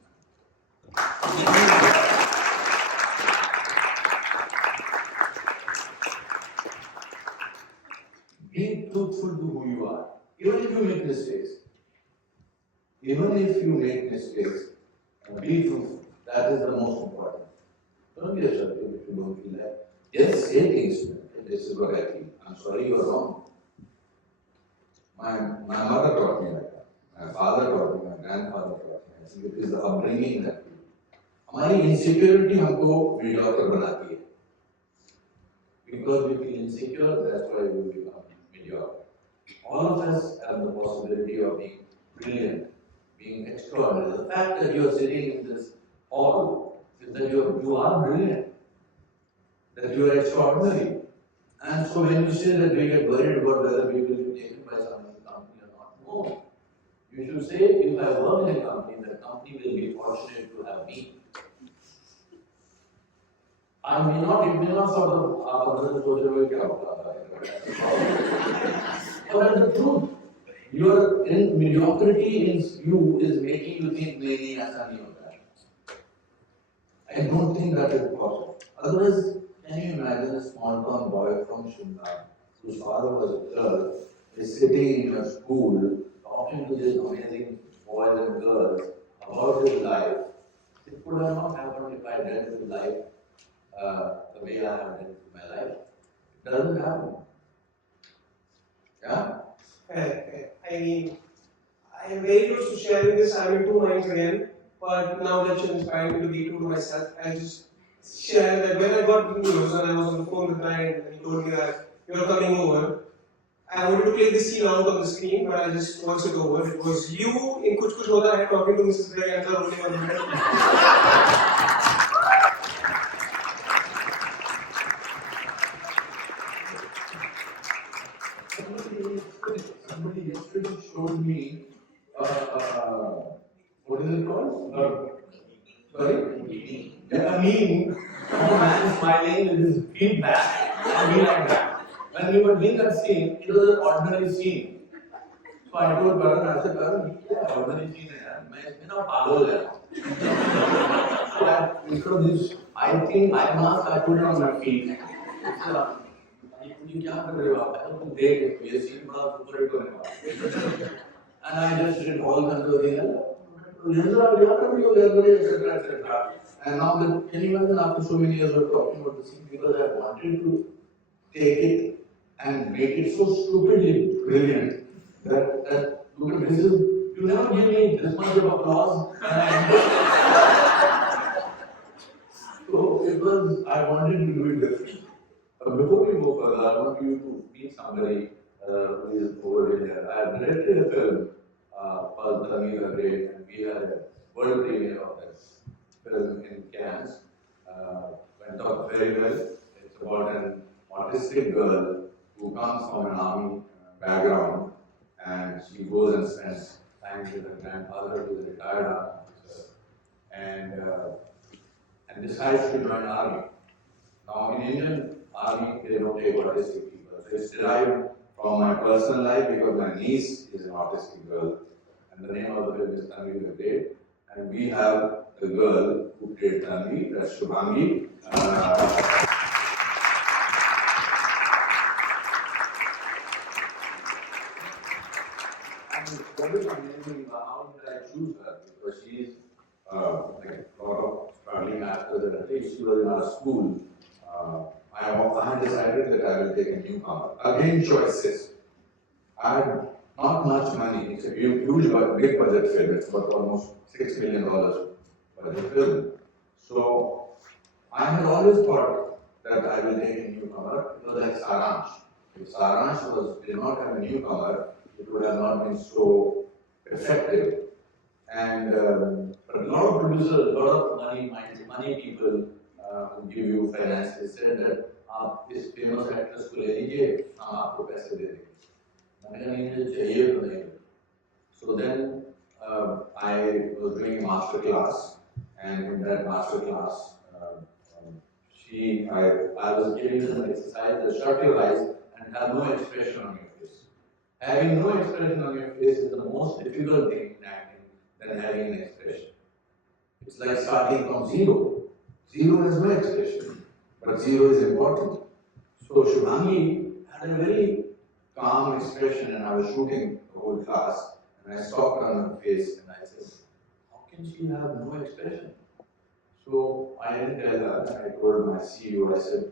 be truthful to who you are. Even if you make mistakes. Even if you make mistakes, be truthful. That is the most important. Don't be assertive if you don't feel that. Yes, say things to me. This is what I think. I'm sorry, you are wrong. My mother taught me like that. My father taught me. My grandfather taught me. I think it is the upbringing that we. हमारी insecurity हमको mediocre बनाती है. Because we feel insecure, that's why we become mediocre. All of us have the possibility of being brilliant, being extraordinary. The fact that you are sitting in this hall is that you are brilliant, that you are extraordinary. And so when you say that we get worried about whether we will be taken by some company or not, no. You should say, if I work in a company, the company will be fortunate to have me. I may not, it may not sort of, but the truth, your mediocrity in you is making you think, nahi, aisa nahi hota. I don't think that is possible. Otherwise, can you imagine a small town boy from Shimla, whose father was a clerk, is sitting in a school, talking to these amazing boys and girls about his life? It could have not happened if I dealt with life the way I have dealt with my life. It doesn't happen. Yeah? I mean, I am very used to sharing this. I'm in two minds again, but now that you inspired me to be true to myself, I just share that when I got news and I was on the phone with Ryan and he told me that you're coming over, I wanted to play this scene out on the screen, but I just watched it over. It was you in Kuch Kuch Hota Hai talking to Mrs. Greg and her only one minute. Somebody yesterday showed me, what is it called? Sorry? Yeah, a meme of a man smiling with his feet back and me like that. When we were doing that scene, it was an ordinary scene. So I told Karan, I said, Karan, it's an ordinary scene. I'm not pagol. So instead of this, I think I must, I put it on my feet. ये क्या कर रहे हो आप? I don't great, ये scene बड़ा super hit होने वाला है. And I just did all kinds of things. And now, can you imagine after so many years of talking about the scene, because I wanted to take it and make it so stupidly brilliant that look at this is, you never give me this much of applause. So it was, I wanted to do it different. But before we go further, I want you to meet somebody who is over here. I have directed a film called Tanveer the Great, and we had a world premiere of this film in Cannes. Went off very well. It's about an autistic girl who comes from an army background, and she goes and spends time with her grandfather, who is a retired army officer, and decides to join army. Now, in Indian army, they don't take autistic people. So it's derived from my personal life because my niece is an autistic girl, and the name of the film is Tanveer the Great, and we have the girl who played Tanvi, that's Shubhangi. And what is amazing, how did I choose her? Because she's like a lot of struggling actors, and at least she was in our school. I had decided that I will take a newcomer. Again, choices. I had not much money. It's a huge, big budget film. It's about almost $6 million budget film. So I had always thought that I will take a newcomer. It was like Saransh. If Saransh did not have a newcomer, it would have not been so effective. And but a lot of producers, a lot of money people who give you finances said that this famous actress को ले लीजिए, हम आपको पैसे दे देंगे. मैंने कहा नहीं मुझे चाहिए तो नहीं. So then I was doing a master class, and in that master class, I was giving them an exercise that shut your eyes and have no expression on your face. Having no expression on your face is the most difficult thing in acting than having an expression. It's like starting from zero. Zero has no expression, but zero is important. So Shubhangi had a very calm expression, and I was shooting the whole class, and I stopped on her face and I said, how can she have no expression? So I didn't tell her, I told my CEO, I said,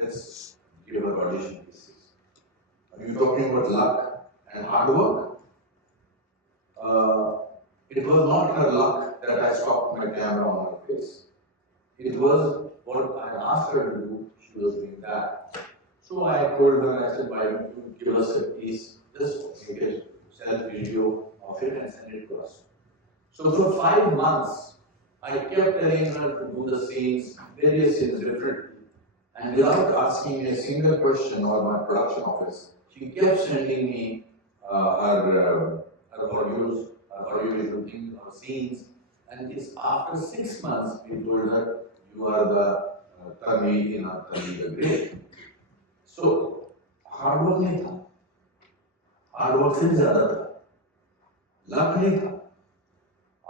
let's give her audition pieces. Are you talking about luck and hard work? It was not her luck that I stopped my camera on her face. It was what I asked her to do, she was doing that. So I told her, I said, why don't you give us a piece, just make a self-video of it and send it to us. So for 5 months, I kept telling her to do the scenes, various scenes differently. And without asking me a single question or my production office, she kept sending me her audios, her audiovisual things, her scenes. And it's after 6 months, we told her, you are the Tanvi in Tanvi the Great. So, hard work नहीं था. Hard work से ज़्यादा था. Luck नहीं था.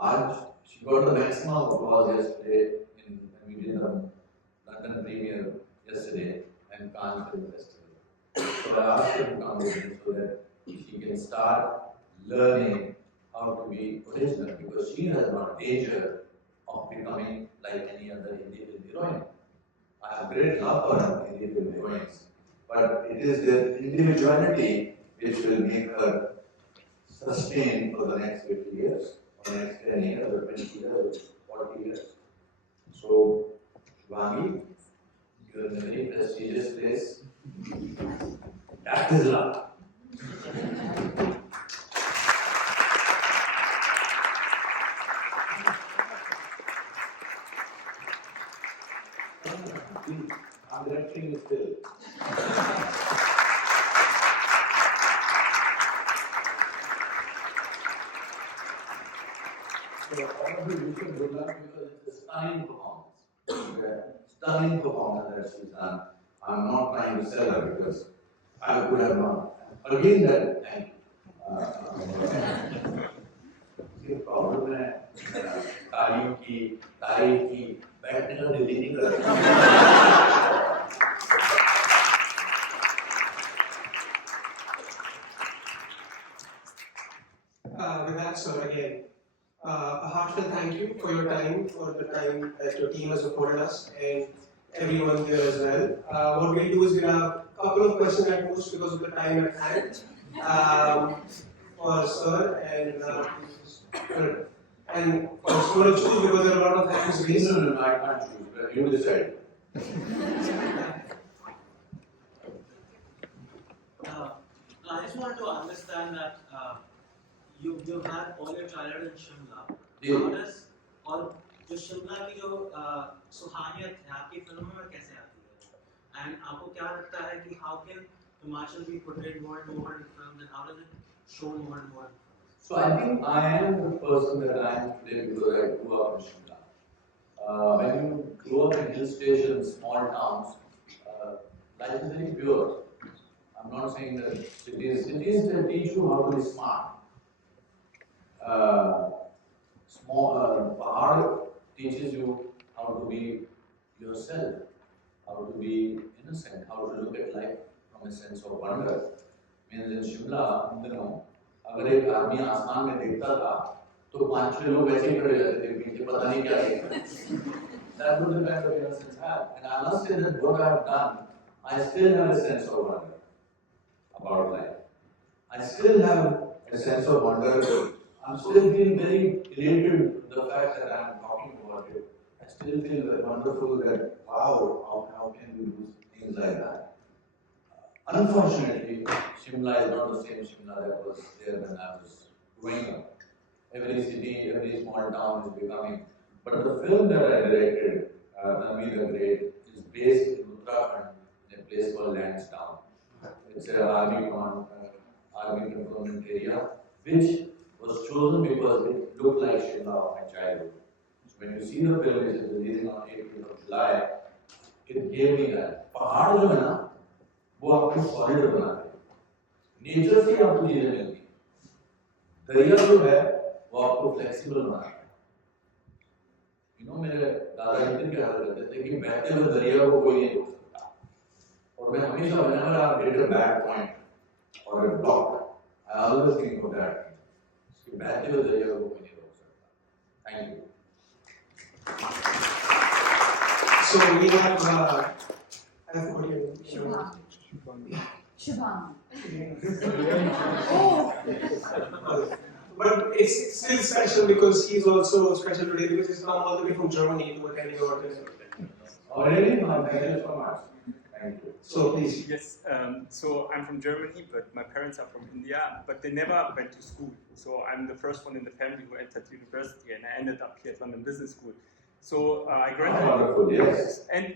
आज she got the maximum applause yesterday when we did the London premiere yesterday and Cannes Film Festival. So I asked her to come with me so that she can start learning how to be original, because she has no danger of becoming like any other Hindi film heroine. I have great love for her Hindi film heroines, but it is their individuality which will make her sustain for the next 50 years, or the next 10 years, or 20 years, or 40 years. So, Shubhangi, you are in a very prestigious place. That is love. I'm directing you still. So all of you should good luck, because it's a stunning performance. Stunning performance that she's done. I'm not trying to sell her because I could have not. Again, that thank you. ये problem है तालियों की तारीफ की बैठने का दिल नहीं करता. team has supported us and everyone here as well. What we'll do is we'll have a couple of questions at most because of the time at hand for Sir and for Sir to choose because there are a lot of hands raised. No, I can't choose. You decide. I just wanted to understand that you've had all your childhood in Shimla. Yeah. How does और जो शिमला की जो सुहानियत है आपकी फिल्मों में कैसे आती है? And आपको क्या लगता है कि how can Himachal be portrayed more and more in films and how does it show more and more? So I think I am the person that I am today because I grew up in Shimla. When you grow up in hill stations, small towns, life is very pure. I'm not saying that cities that teach you how to be smart. Pahad teaches you how to be yourself, how to be innocent, how to look at life from a sense of wonder. Means in Shimla, अगर एक आदमी आसमान में देखता था, तो 5-6 लोग वैसे ही खड़े रहते थे, पीछे पता नहीं क्या देखा. That was the kind of innocence I had. And I must say that what I have done, I still have a sense of wonder about life. I still have a sense of wonder. I'm still feeling very elated with the fact that I'm talking about it. I still feel wonderful that, wow, how can we do things like that? Unfortunately, Shimla is not the same Shimla that was there when I was growing up. Every city, every small town is becoming. But the film that I directed, Nami the Great, is based in Uttarakhand in a place called Lansdowne. It's an army cantonment area, which was chosen because it looked like Shimla of my childhood. So when you see the film, which is releasing on 18th of July, it gave me that. पहाड़ जो है ना, वो आपको solid बनाते हैं. Nature से आपको चीजें मिलती हैं. दरिया जो है, वो आपको flexible बनाता है. मेरे दादा जी क्या करते थे कि बहते हुए दरिया को कोई नहीं रोक सकता. और मैं हमेशा whenever I get a bad point or a block, I always think of that. कि बहते हुए दरिया को कोई नहीं रोक सकता. Thank you. So we have Shubham. But it's still special because he's also special today because he's come all the way from Germany to attend your audience. Oh, really? Thank you so much. Thank you. So please. Yes, so I'm from Germany, but my parents are from India, but they never went to school. So I'm the first one in the family who entered university, and I ended up here at London Business School. So I graduated. Wonderful, yes. And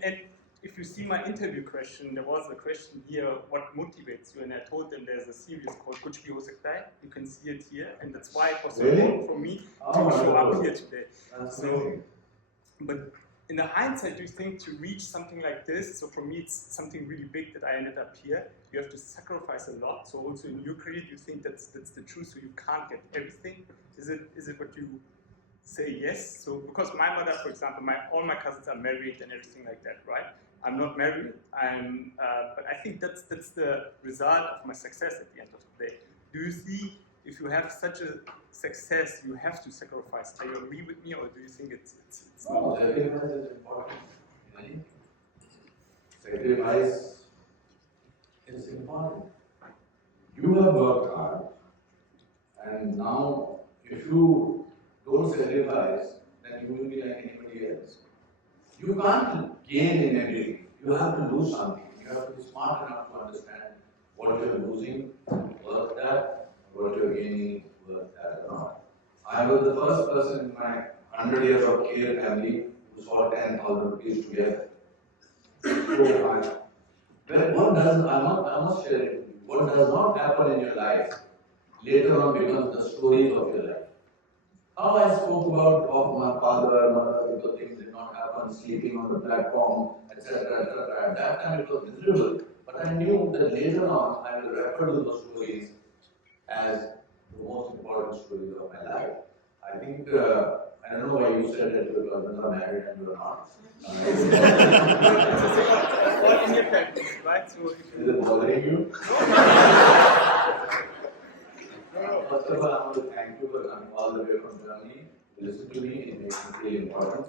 if you see my interview question, there was a question here, what motivates you? And I told them there's a series called Kuch Bhi Ho Sakta Hai. You can see it here, and that's why it was so Really? important for me to show up here today. That's So, amazing. but in the hindsight, do you think to reach something like this, so for me it's something really big that I ended up here, you have to sacrifice a lot. So also in your career, do you think that's the truth, so you can't get everything? Is it what you say yes? So because my mother, for example, all my cousins are married and everything like that, right? I'm not married, but I think that's the result of my success at the end of the day. Do you see if you have such a success, you have to sacrifice? Do you agree with me, or do you think it's not? No, sacrifice is important. Sacrifice is important. You have worked hard, and now if you don't sacrifice, then you will be like anybody else. You can't gain in everything. You have to lose something. You have to be smart enough to understand what you're losing, worth that, what you're gaining, worth that or not. I was the first person in my 100 years of care family who saw 10,000 rupees together. Well, I must share it with you. What does not happen in your life later on becomes the stories of your life. How I spoke about of my father, mother, because things did not happen, sleeping on the platform, etc., etc. At that time it was miserable, but I knew that later on I will refer to those stories as the most important stories of my life. I think, I don't know why you said that your husbands are married and you are not. All Indian families, right? So if Is it bothering you? First of all, I want to thank you for coming all the way from Germany to listen to me. It makes me feel important.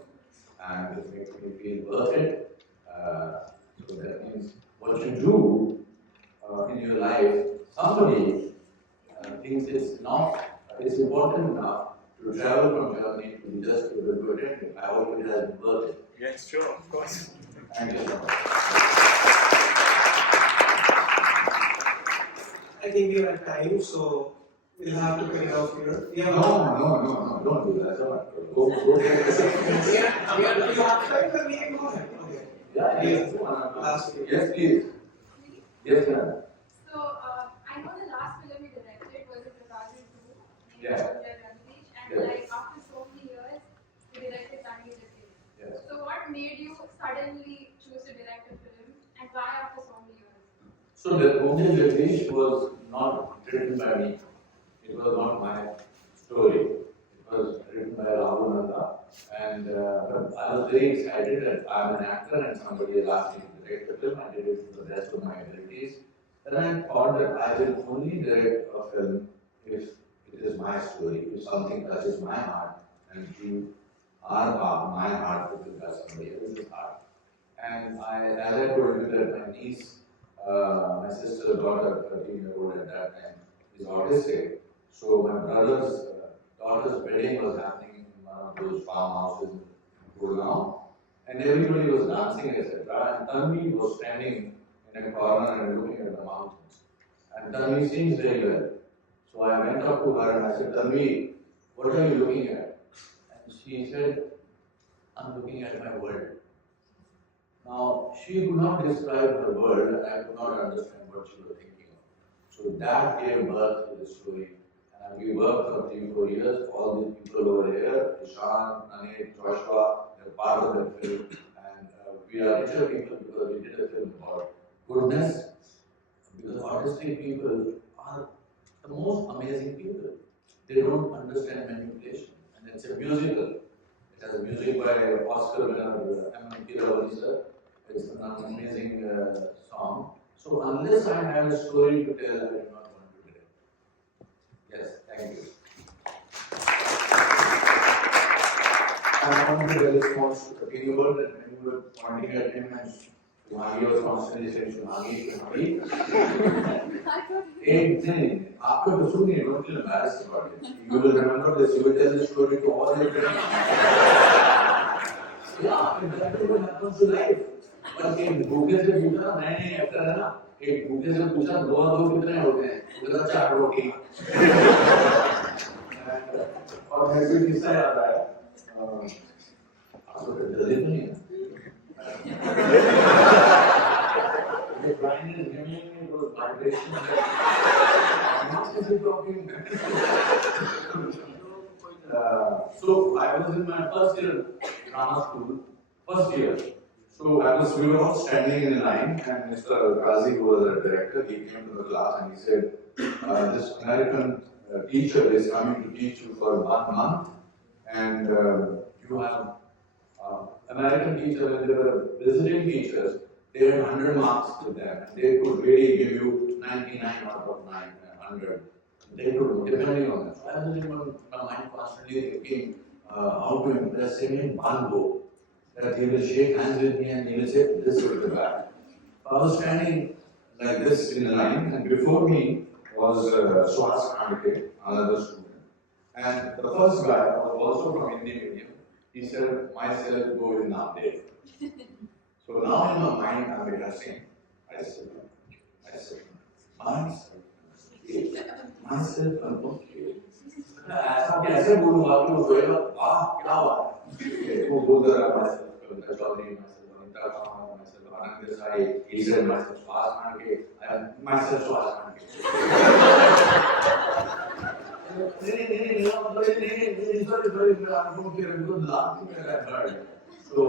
and it makes me feel worth it. So that means what you do in your life, somebody thinks it's enough, it's important enough to travel from Germany to be just able to attend it. I hope it has been worth it. Yes, sure, of course. Thank you so much. I think we are at time, so we'll have to cut it off here. We have No, don't do that. Go take a second. you have time, but we can go ahead. Okay. Yeah. Last week. Yes, please. Yes, ma'am. So, I know the last film you directed was in 2002, Yeah. and Yeah. like after so many years, you directed Tangi Latif. Yes. So, what made you suddenly choose to direct a film, and why after so many years? So the Bhumil Jagdish was not written by me. It was not my story. It was written by Rahul Nanda. And but I was very excited that I'm an actor and somebody has asked me to direct the film. I did it to the best of my abilities. Then I thought that I will only direct a film if it is my story, if something touches my heart and you are my heart will touch somebody else's heart. And as I told you that my niece, my sister's daughter, 13-year-old at that time, is autistic. So my brother's daughter's wedding was happening in one of those farmhouses in Gurgaon, and everybody was dancing, etc. And Tanvi was standing in a corner and looking at the mountains. And Tanvi sings very well. So I went up to her and I said, Tanvi, what are you looking at? And she said, I'm looking at my world. Now, she could not describe her world and I could not understand what she was thinking of. So that gave birth to the story. And we worked for 3-4 years. All these people over here, Ishan, Anik, Joshua, they're part of that film. And we are richer people because we did a film about goodness. Because autistic people are the most amazing people. They don't understand manipulation. And it's a musical. It has music by Oscar winner M. Kiravani sir. It's an amazing song. So unless I have a story to tell, I do not want to tell. Yes, thank you. I want to response to the about that when you were pointing at him and Shumagi was constantly saying Shumagi. Hey, after the shooting, don't feel embarrassed about it. You will remember this, you will tell this story to all your friends. Yeah, exactly what happens to life. बस एक भूखे से पूछा मैंने actor है ना एक भूखे से पूछा दो कितने होते हैं उधर 4 रोटी और मेरे को किस्सा याद आया आपको जल्दी तो नहीं है ये brain is giving me those vibrations I'm not simply talking so I was in my first year drama school first year. So we were all standing in line, and Mr. Qazi, who was the director, he came to the class and he said, "This American teacher is coming to teach you for 1 month, and you have American teachers when they were visiting teachers, they had 100 marks with them, and they could really give you 99 out of 100. They could, depending on that. So I was in my mind constantly thinking how to impress him in one go. That he will shake hands with me and he will say, this is the guy. I was standing like this in the line, and before me was Suhas Kandke, another student. And the first guy was also from Indian medium. He said, myself go in Navdev. So now in my mind I'm rehearsing. I said, myself, okay. ऐसा कैसे बोलूँगा कि वो बोलेगा वाह क्या बात वो बोल रहा है myself Chaudhary myself Anita Khan myself Anand Desai he said myself Suhas Kandke myself Suhas Kandke नहीं I'm okay I'm good laughing at that bird so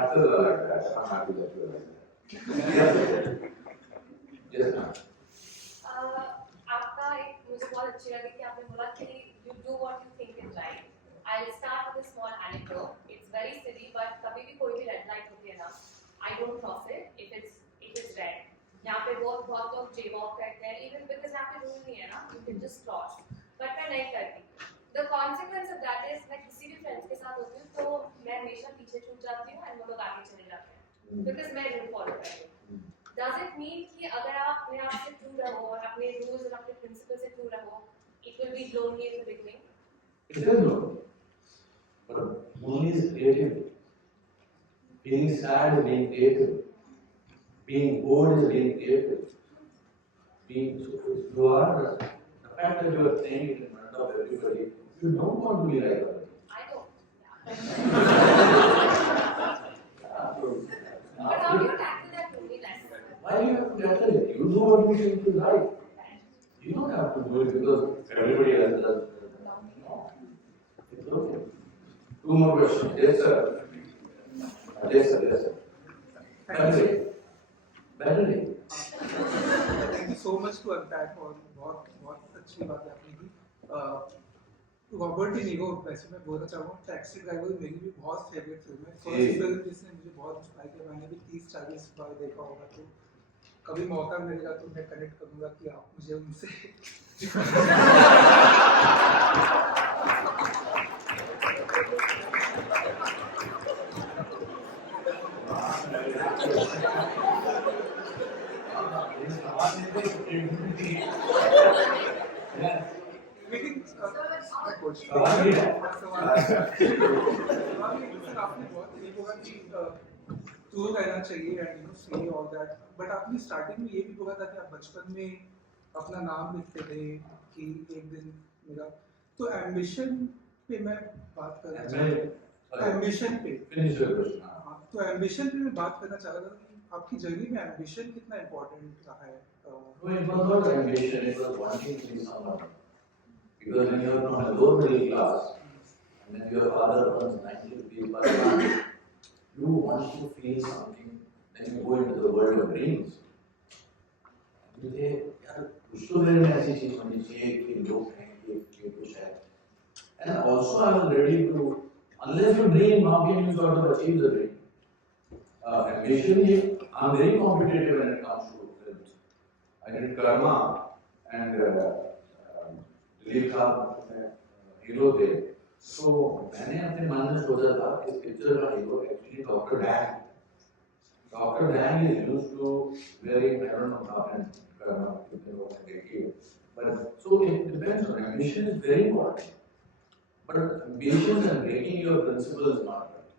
after that I'm happy that you are like that yes ma'am आपका एक मुझे बहुत अच्छी लगी कि आपने बोला कि you do what you think is right. I'll start with a small anecdote. It's very silly, but कभी भी कोई भी red light होती है ना, I don't cross it if it's red. यहाँ पे बहुत लोग jaywalk करते हैं, even because यहाँ पे rule नहीं है ना, you can just cross. But मैं नहीं करती. The consequence of that is मैं किसी भी friends के साथ होती हूँ तो मैं हमेशा पीछे छूट जाती हूँ एंड वो लोग आगे चले जाते हैं बिकॉज मैं रूल फॉलो कर रही हूँ. डज इट मीन कि अगर आप अपने आप से ट्रू रहो और अपने रूल्स और अपने प्रिंसिपल से ट्रू रहो, it will be lonely in the beginning? It is lonely. But lonely is creative. Being sad is being creative. Being bored is being creative. You are, the fact that you are saying it in front of everybody, you don't want to be like that. I don't. Yeah. But how do you tackle that loneliness? Why do you have to tackle it? You do what you think is right. You don't have to do it because everybody else does. No. It's okay. Two more questions. Yes, sir. Yes, sir. Yes, sir. Better. Thank you so much to unpack और बहुत बहुत अच्छी बात है आपने की. Robert De Niro, वैसे मैं बोलना चाहूँगा टैक्सी ड्राइवर मेरी भी बहुत फेवरेट फिल्म है. फर्स्ट फिल्म जिसने मुझे बहुत इंस्पायर किया, मैंने भी 30-40 बार देखा होगा. तो कभी मौका मिलेगा तो मैं कनेक्ट करूँगा कि आप मुझे उनसे लेकिन आपने बहुत ये बोला कि ट्रू रहना चाहिए एंड से ऑल दैट, बट आपने स्टार्टिंग में ये भी बोला था कि आप बचपन में अपना नाम लिखते थे कि एक दिन मेरा, तो एम्बिशन पे मैं बात करना चाहता हूँ. एम्बिशन पे तो एम्बिशन पे मैं बात करना चाह रहा था कि आपकी जर्नी में एम्बिशन कितना इम्पोर्टेंट रहा है? No, it was not ambition, it was wanting to be someone. Because when you are from a lower middle class, and then your father earns 90 rupees per month, you want to feel something, then you go into the world of dreams. And you say, यार कुछ तो मेरे में ऐसी चीज होनी चाहिए कि लोग कहें कि ये कुछ है. And also I was ready to, unless you dream, how can you sort of achieve the dream? Ambition is, I'm very competitive when it comes to films. I did Karma and Dilip साहब hero थे. So मैंने अपने मन में सोचा था कि इस पिक्चर का hero actually doctor Dan. Doctor Dan is used to wearing, I don't know आपने Karma कितने लोगों ने देखी है, but so it depends on ambition is very important. But ambition and breaking your principles is not right.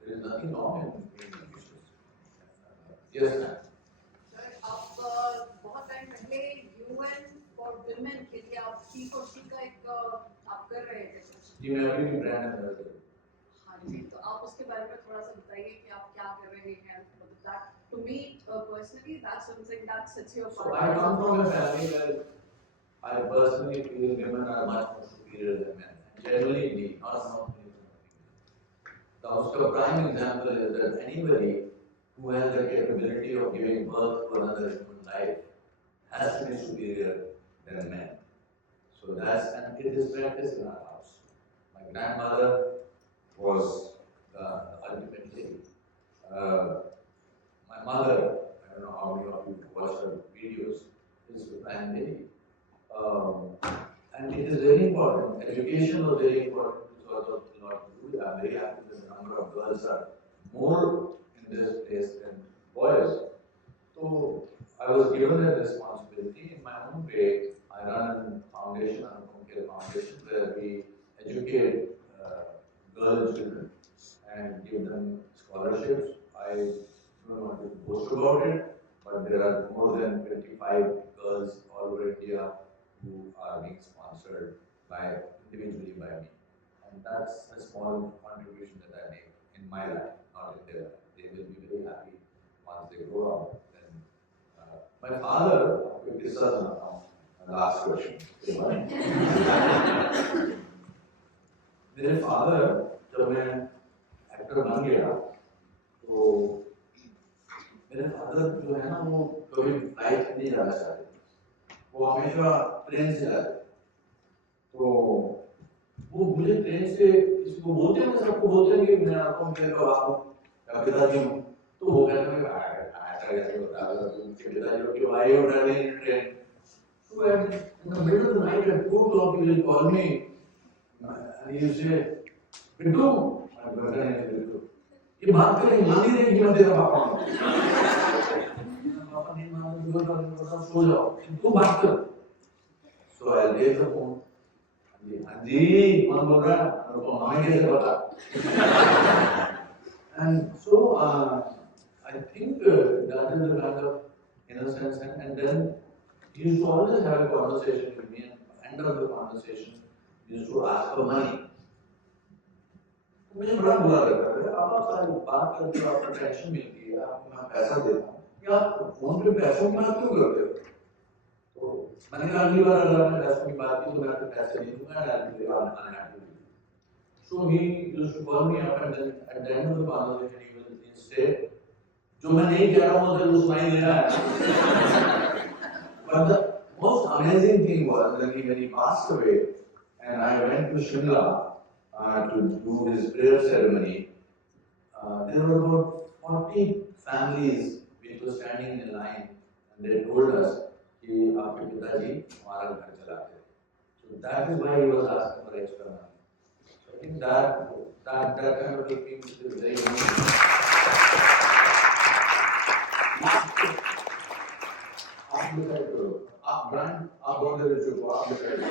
There is nothing wrong in being ambitious. Yes, ma'am. Sir, आप बहुत time पहले UN for women के लिए आप P4C का एक आप कर रहे थे कुछ. जी मैं अभी भी ब्रांड एम्बेसडर. हाँ जी, तो आप उसके बारे में थोड़ा सा बताइए कि आप क्या कर रहे हैं. That to me personally, that's something that sets you apart. So I come from a family where I personally feel women are much more superior than men. Generally, indeed, not only. The उसका prime example is that anybody who has the capability of giving birth to another human life has to be superior than men. So that's, and it is practiced in our house. My grandmother was the ultimate lady. My mother, I don't know how many of you watched her videos, is the prime lady. And it is very important. Education was very important to sort of not do that. I'm very happy that the number of girls are more in this place than boys. So I was given that responsibility in my own way. I run a foundation, Anupam Care Foundation, where we educate girl children and give them scholarships. I don't want to boast about it, but there are more than 25 girls all over India who are being sponsored individually by me. And that's a small contribution that I make in my life, not in their life. They will be very happy once they grow up. Then, my father, this is my last question. मेरे father, जब मैं actor बन गया, तो मेरे father जो है ना वो कभी फ्लाइट नहीं जाना चाहते, वो हमेशा ट्रेन से जाते. तो वो मुझे ट्रेन से इसको बोलते हैं, सबको बोलते हैं कि मैं आपको मेरे बाप हूँ या पिताजी हूँ. तो वो कहते हैं ऐसा कैसे होता है, तुमके पिताजी हो कि भाई हो travelling in train. So in the middle of the night at 2 o'clock he will call me and he will say, Bintu, बेटा नहीं बिल्कुल ये बात करें मान ही नहीं कि मैं तेरा पापा हूँ पापा नहीं मान तो सो जाओ तू बात कर सो आई टेक द फोन हाँ जी कौन बोल रहा है तो हमें कैसे पता and so I think that is the kind of innocence and then he used to always have a conversation with me and at the end of the conversation he used to ask for money मुझे बड़ा बुरा लगता है आप सारी बात करते हो आपको टेंशन मिलती है आपको मैं पैसा देता हूँ या आप फोन पे पैसों की बात क्यों करते हो तो मैंने कहा अगली बार अगर आपने पैसों की बात की तो मैं आपको पैसे नहीं दूंगा and so he used to call me up and then at the end of the conversation he will say जो मैं नहीं कह रहा हूँ तो वो सुनाई दे रहा है but the most amazing thing was when he passed away and I went to Shimla to do his prayer ceremony, there were about 40 families which were standing in line and they told us कि आपके पिताजी हमारा घर चलाते हैं. So that is why he was asking for extra money. So I think that kind of a thing is very unique. आप decide करो आप ब्रांड आप बहुत दे चुके हो आप डिसाइड करो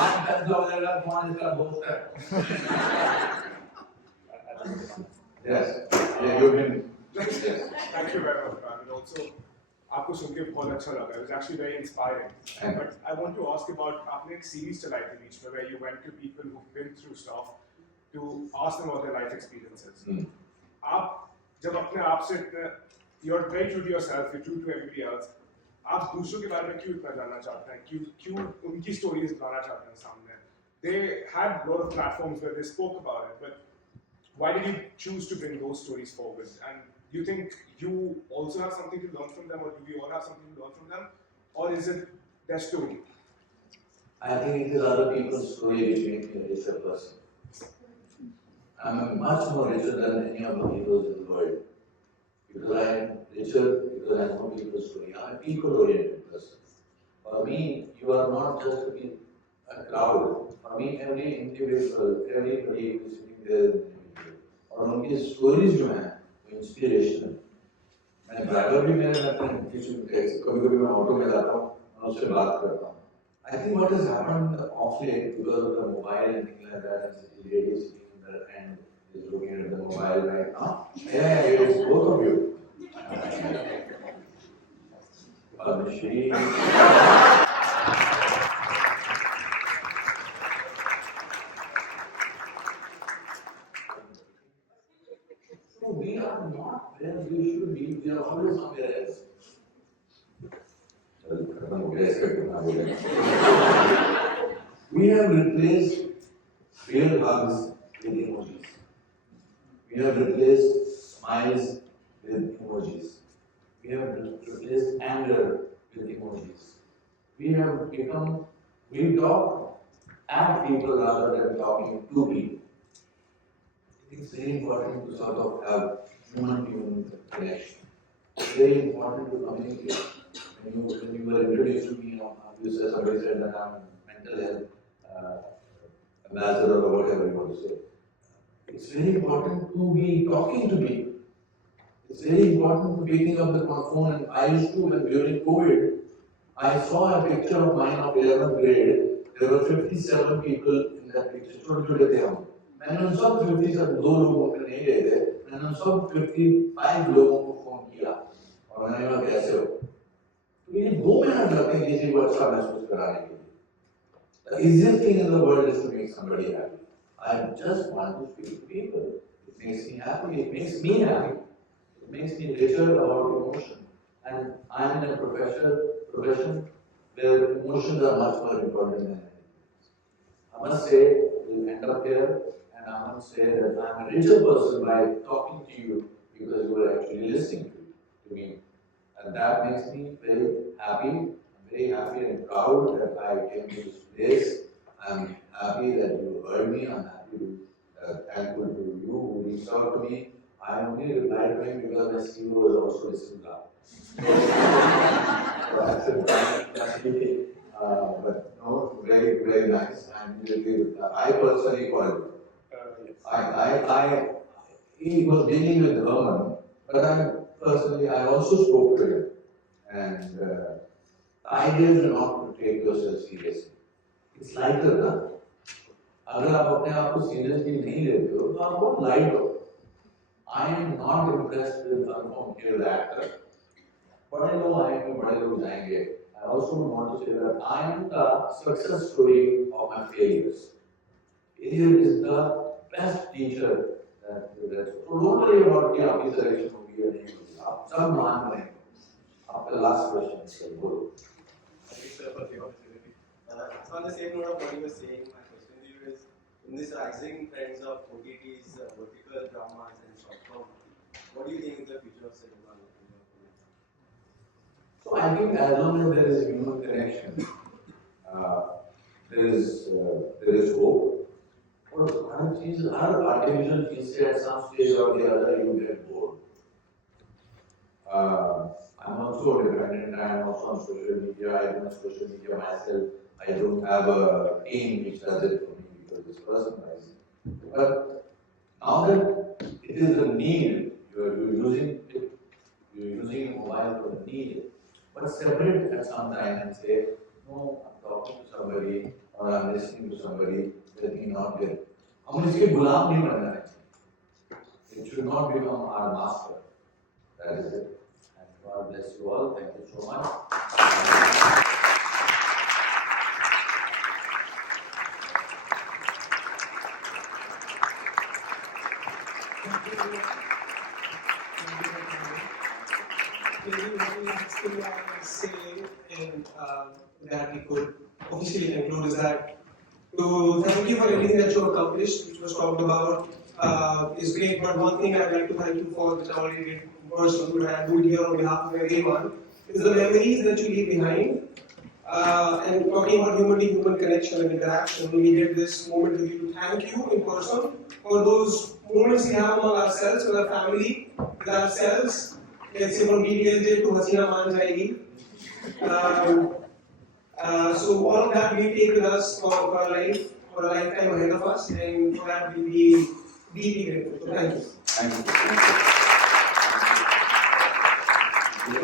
आप 10,000 का कौन इसका दोस्त है yes yeah you can yes Thank you very much, and also आपको सुन के बहुत अच्छा लगा. It was actually very inspiring. But I want to ask about आपने एक series चलाई थी बीच में where you went to people who've been through stuff to ask them about their life experiences. आप जब अपने आप से you're very true to yourself, you're true to everybody else. आप दूसरों के बारे में क्यों इतना जानना चाहते हैं? क्यों उनकी stories लाना चाहते हैं सामने? They had a lot of platforms where they spoke about it, but why did you choose to bring those stories forward? And do you think you also have something to learn from them, or do we all have something to learn from them, or is it their story? I think it is other people's story which makes me a richer person. I am much more richer than any of the heroes in the world. Because I am richer because I know people's story. I am a people-oriented person. For me, you are not just a crowd. For me, every individual, everybody who is sitting there is an individual. और उनकी stories जो हैं, वो inspirational. मैं driver भी मेरे कभी-कभी मैं ऑटो में जाता हूँ और उससे बात करता हूँ. I think what has happened of late because of the mobile and things like that, and the lady sitting there and is looking at the mobile right now. Yeah, it is both of you. Padmashri. So we are not where we should be. We are always somewhere else. We have replaced real hugs with emojis. We have replaced smiles with emojis. We have replaced anger with emojis. We talk at people rather than talking to people. It's very important to sort of have human connection. It's very important to communicate. When you were introduced to me, somebody said that I'm mental health ambassador or whatever you want to say. It's very important to be talking to people. It's very important to picking up the phone. And I used to, when during COVID, I saw a picture of mine of 11th grade. There were 57 people in that picture. छोटे-छोटे थे हम. मैंने उन सब 57 दो लोगों को नहीं गए थे. मैंने उन सब 55 लोगों को फोन किया और मैंने कहा कैसे हो? तो ये 2 मिनट लगते हैं किसी को अच्छा महसूस कराने के लिए. The easiest thing in the world is to make somebody happy. I just want to speak to people. It makes me happy. It makes me happy. It makes me richer about emotion. And I am in a profession where emotions are much more important than anything. I must say, we'll end up here, and I must say that I am a richer person by talking to you because you are actually listening to me. And that makes me very happy. I'm very happy and proud that I came to this place. I'm happy that you heard me. I'm happy, thankful to you who reached out to me. I only replied to him because my CEO was also listening now. So I said, but no, very, very nice. And I personally called you. Yes. He was dealing with Herman, but I also spoke to him. And the idea is not to take yourself seriously. It's lighter ना. अगर आप अपने आप को seriously नहीं लेते हो, तो आप बहुत light हो. I am not impressed with Anupam Kher, the actor. But I know I am बड़े लोग जाएंगे. I also want to say that I am the success story of my failures. Failure is the best teacher. So don't worry about कि आपकी selection होगी या नहीं होगी. आप सब मान रहे हैं. आपका last question sir, बोलो. Thank you sir for the opportunity. So on the same note of what you were saying, my question to you is, in this rising trends of OTTs, vertical dramas and short form, what do you think is the future of cinema? So I think as long as there is human connection, there is hope. और हर चीज, हर artificial चीज से at some stage or the other you get bored. I'm also independent. I am also on social media. I do social media myself. I don't have a team which does it for me because it's personalized. But now that it is a need, you're using mobile for the need. But separate at some time and say, no, I'm talking to somebody or I'm listening to somebody, let me not get. हम इसके गुलाम नहीं बनना चाहिए. It should not become our master. That is it. And God bless you all. Thank you so much. That we could officially conclude is that to thank you for everything that you accomplished, which was talked about, is great. But one thing I'd like to thank you for, which I already did personally, and I do it here on behalf of everyone, is the memories that you leave behind. And talking about human-to-human connection and interaction, we get this moment with you to thank you in person for those moments we have among ourselves, with our family, with ourselves. Let's say from DDLJ to Hasina Maan Jayegi. So all of that we take with us for our life, for a lifetime ahead of us, and for that we'll be deeply grateful. So thank you. Thank you.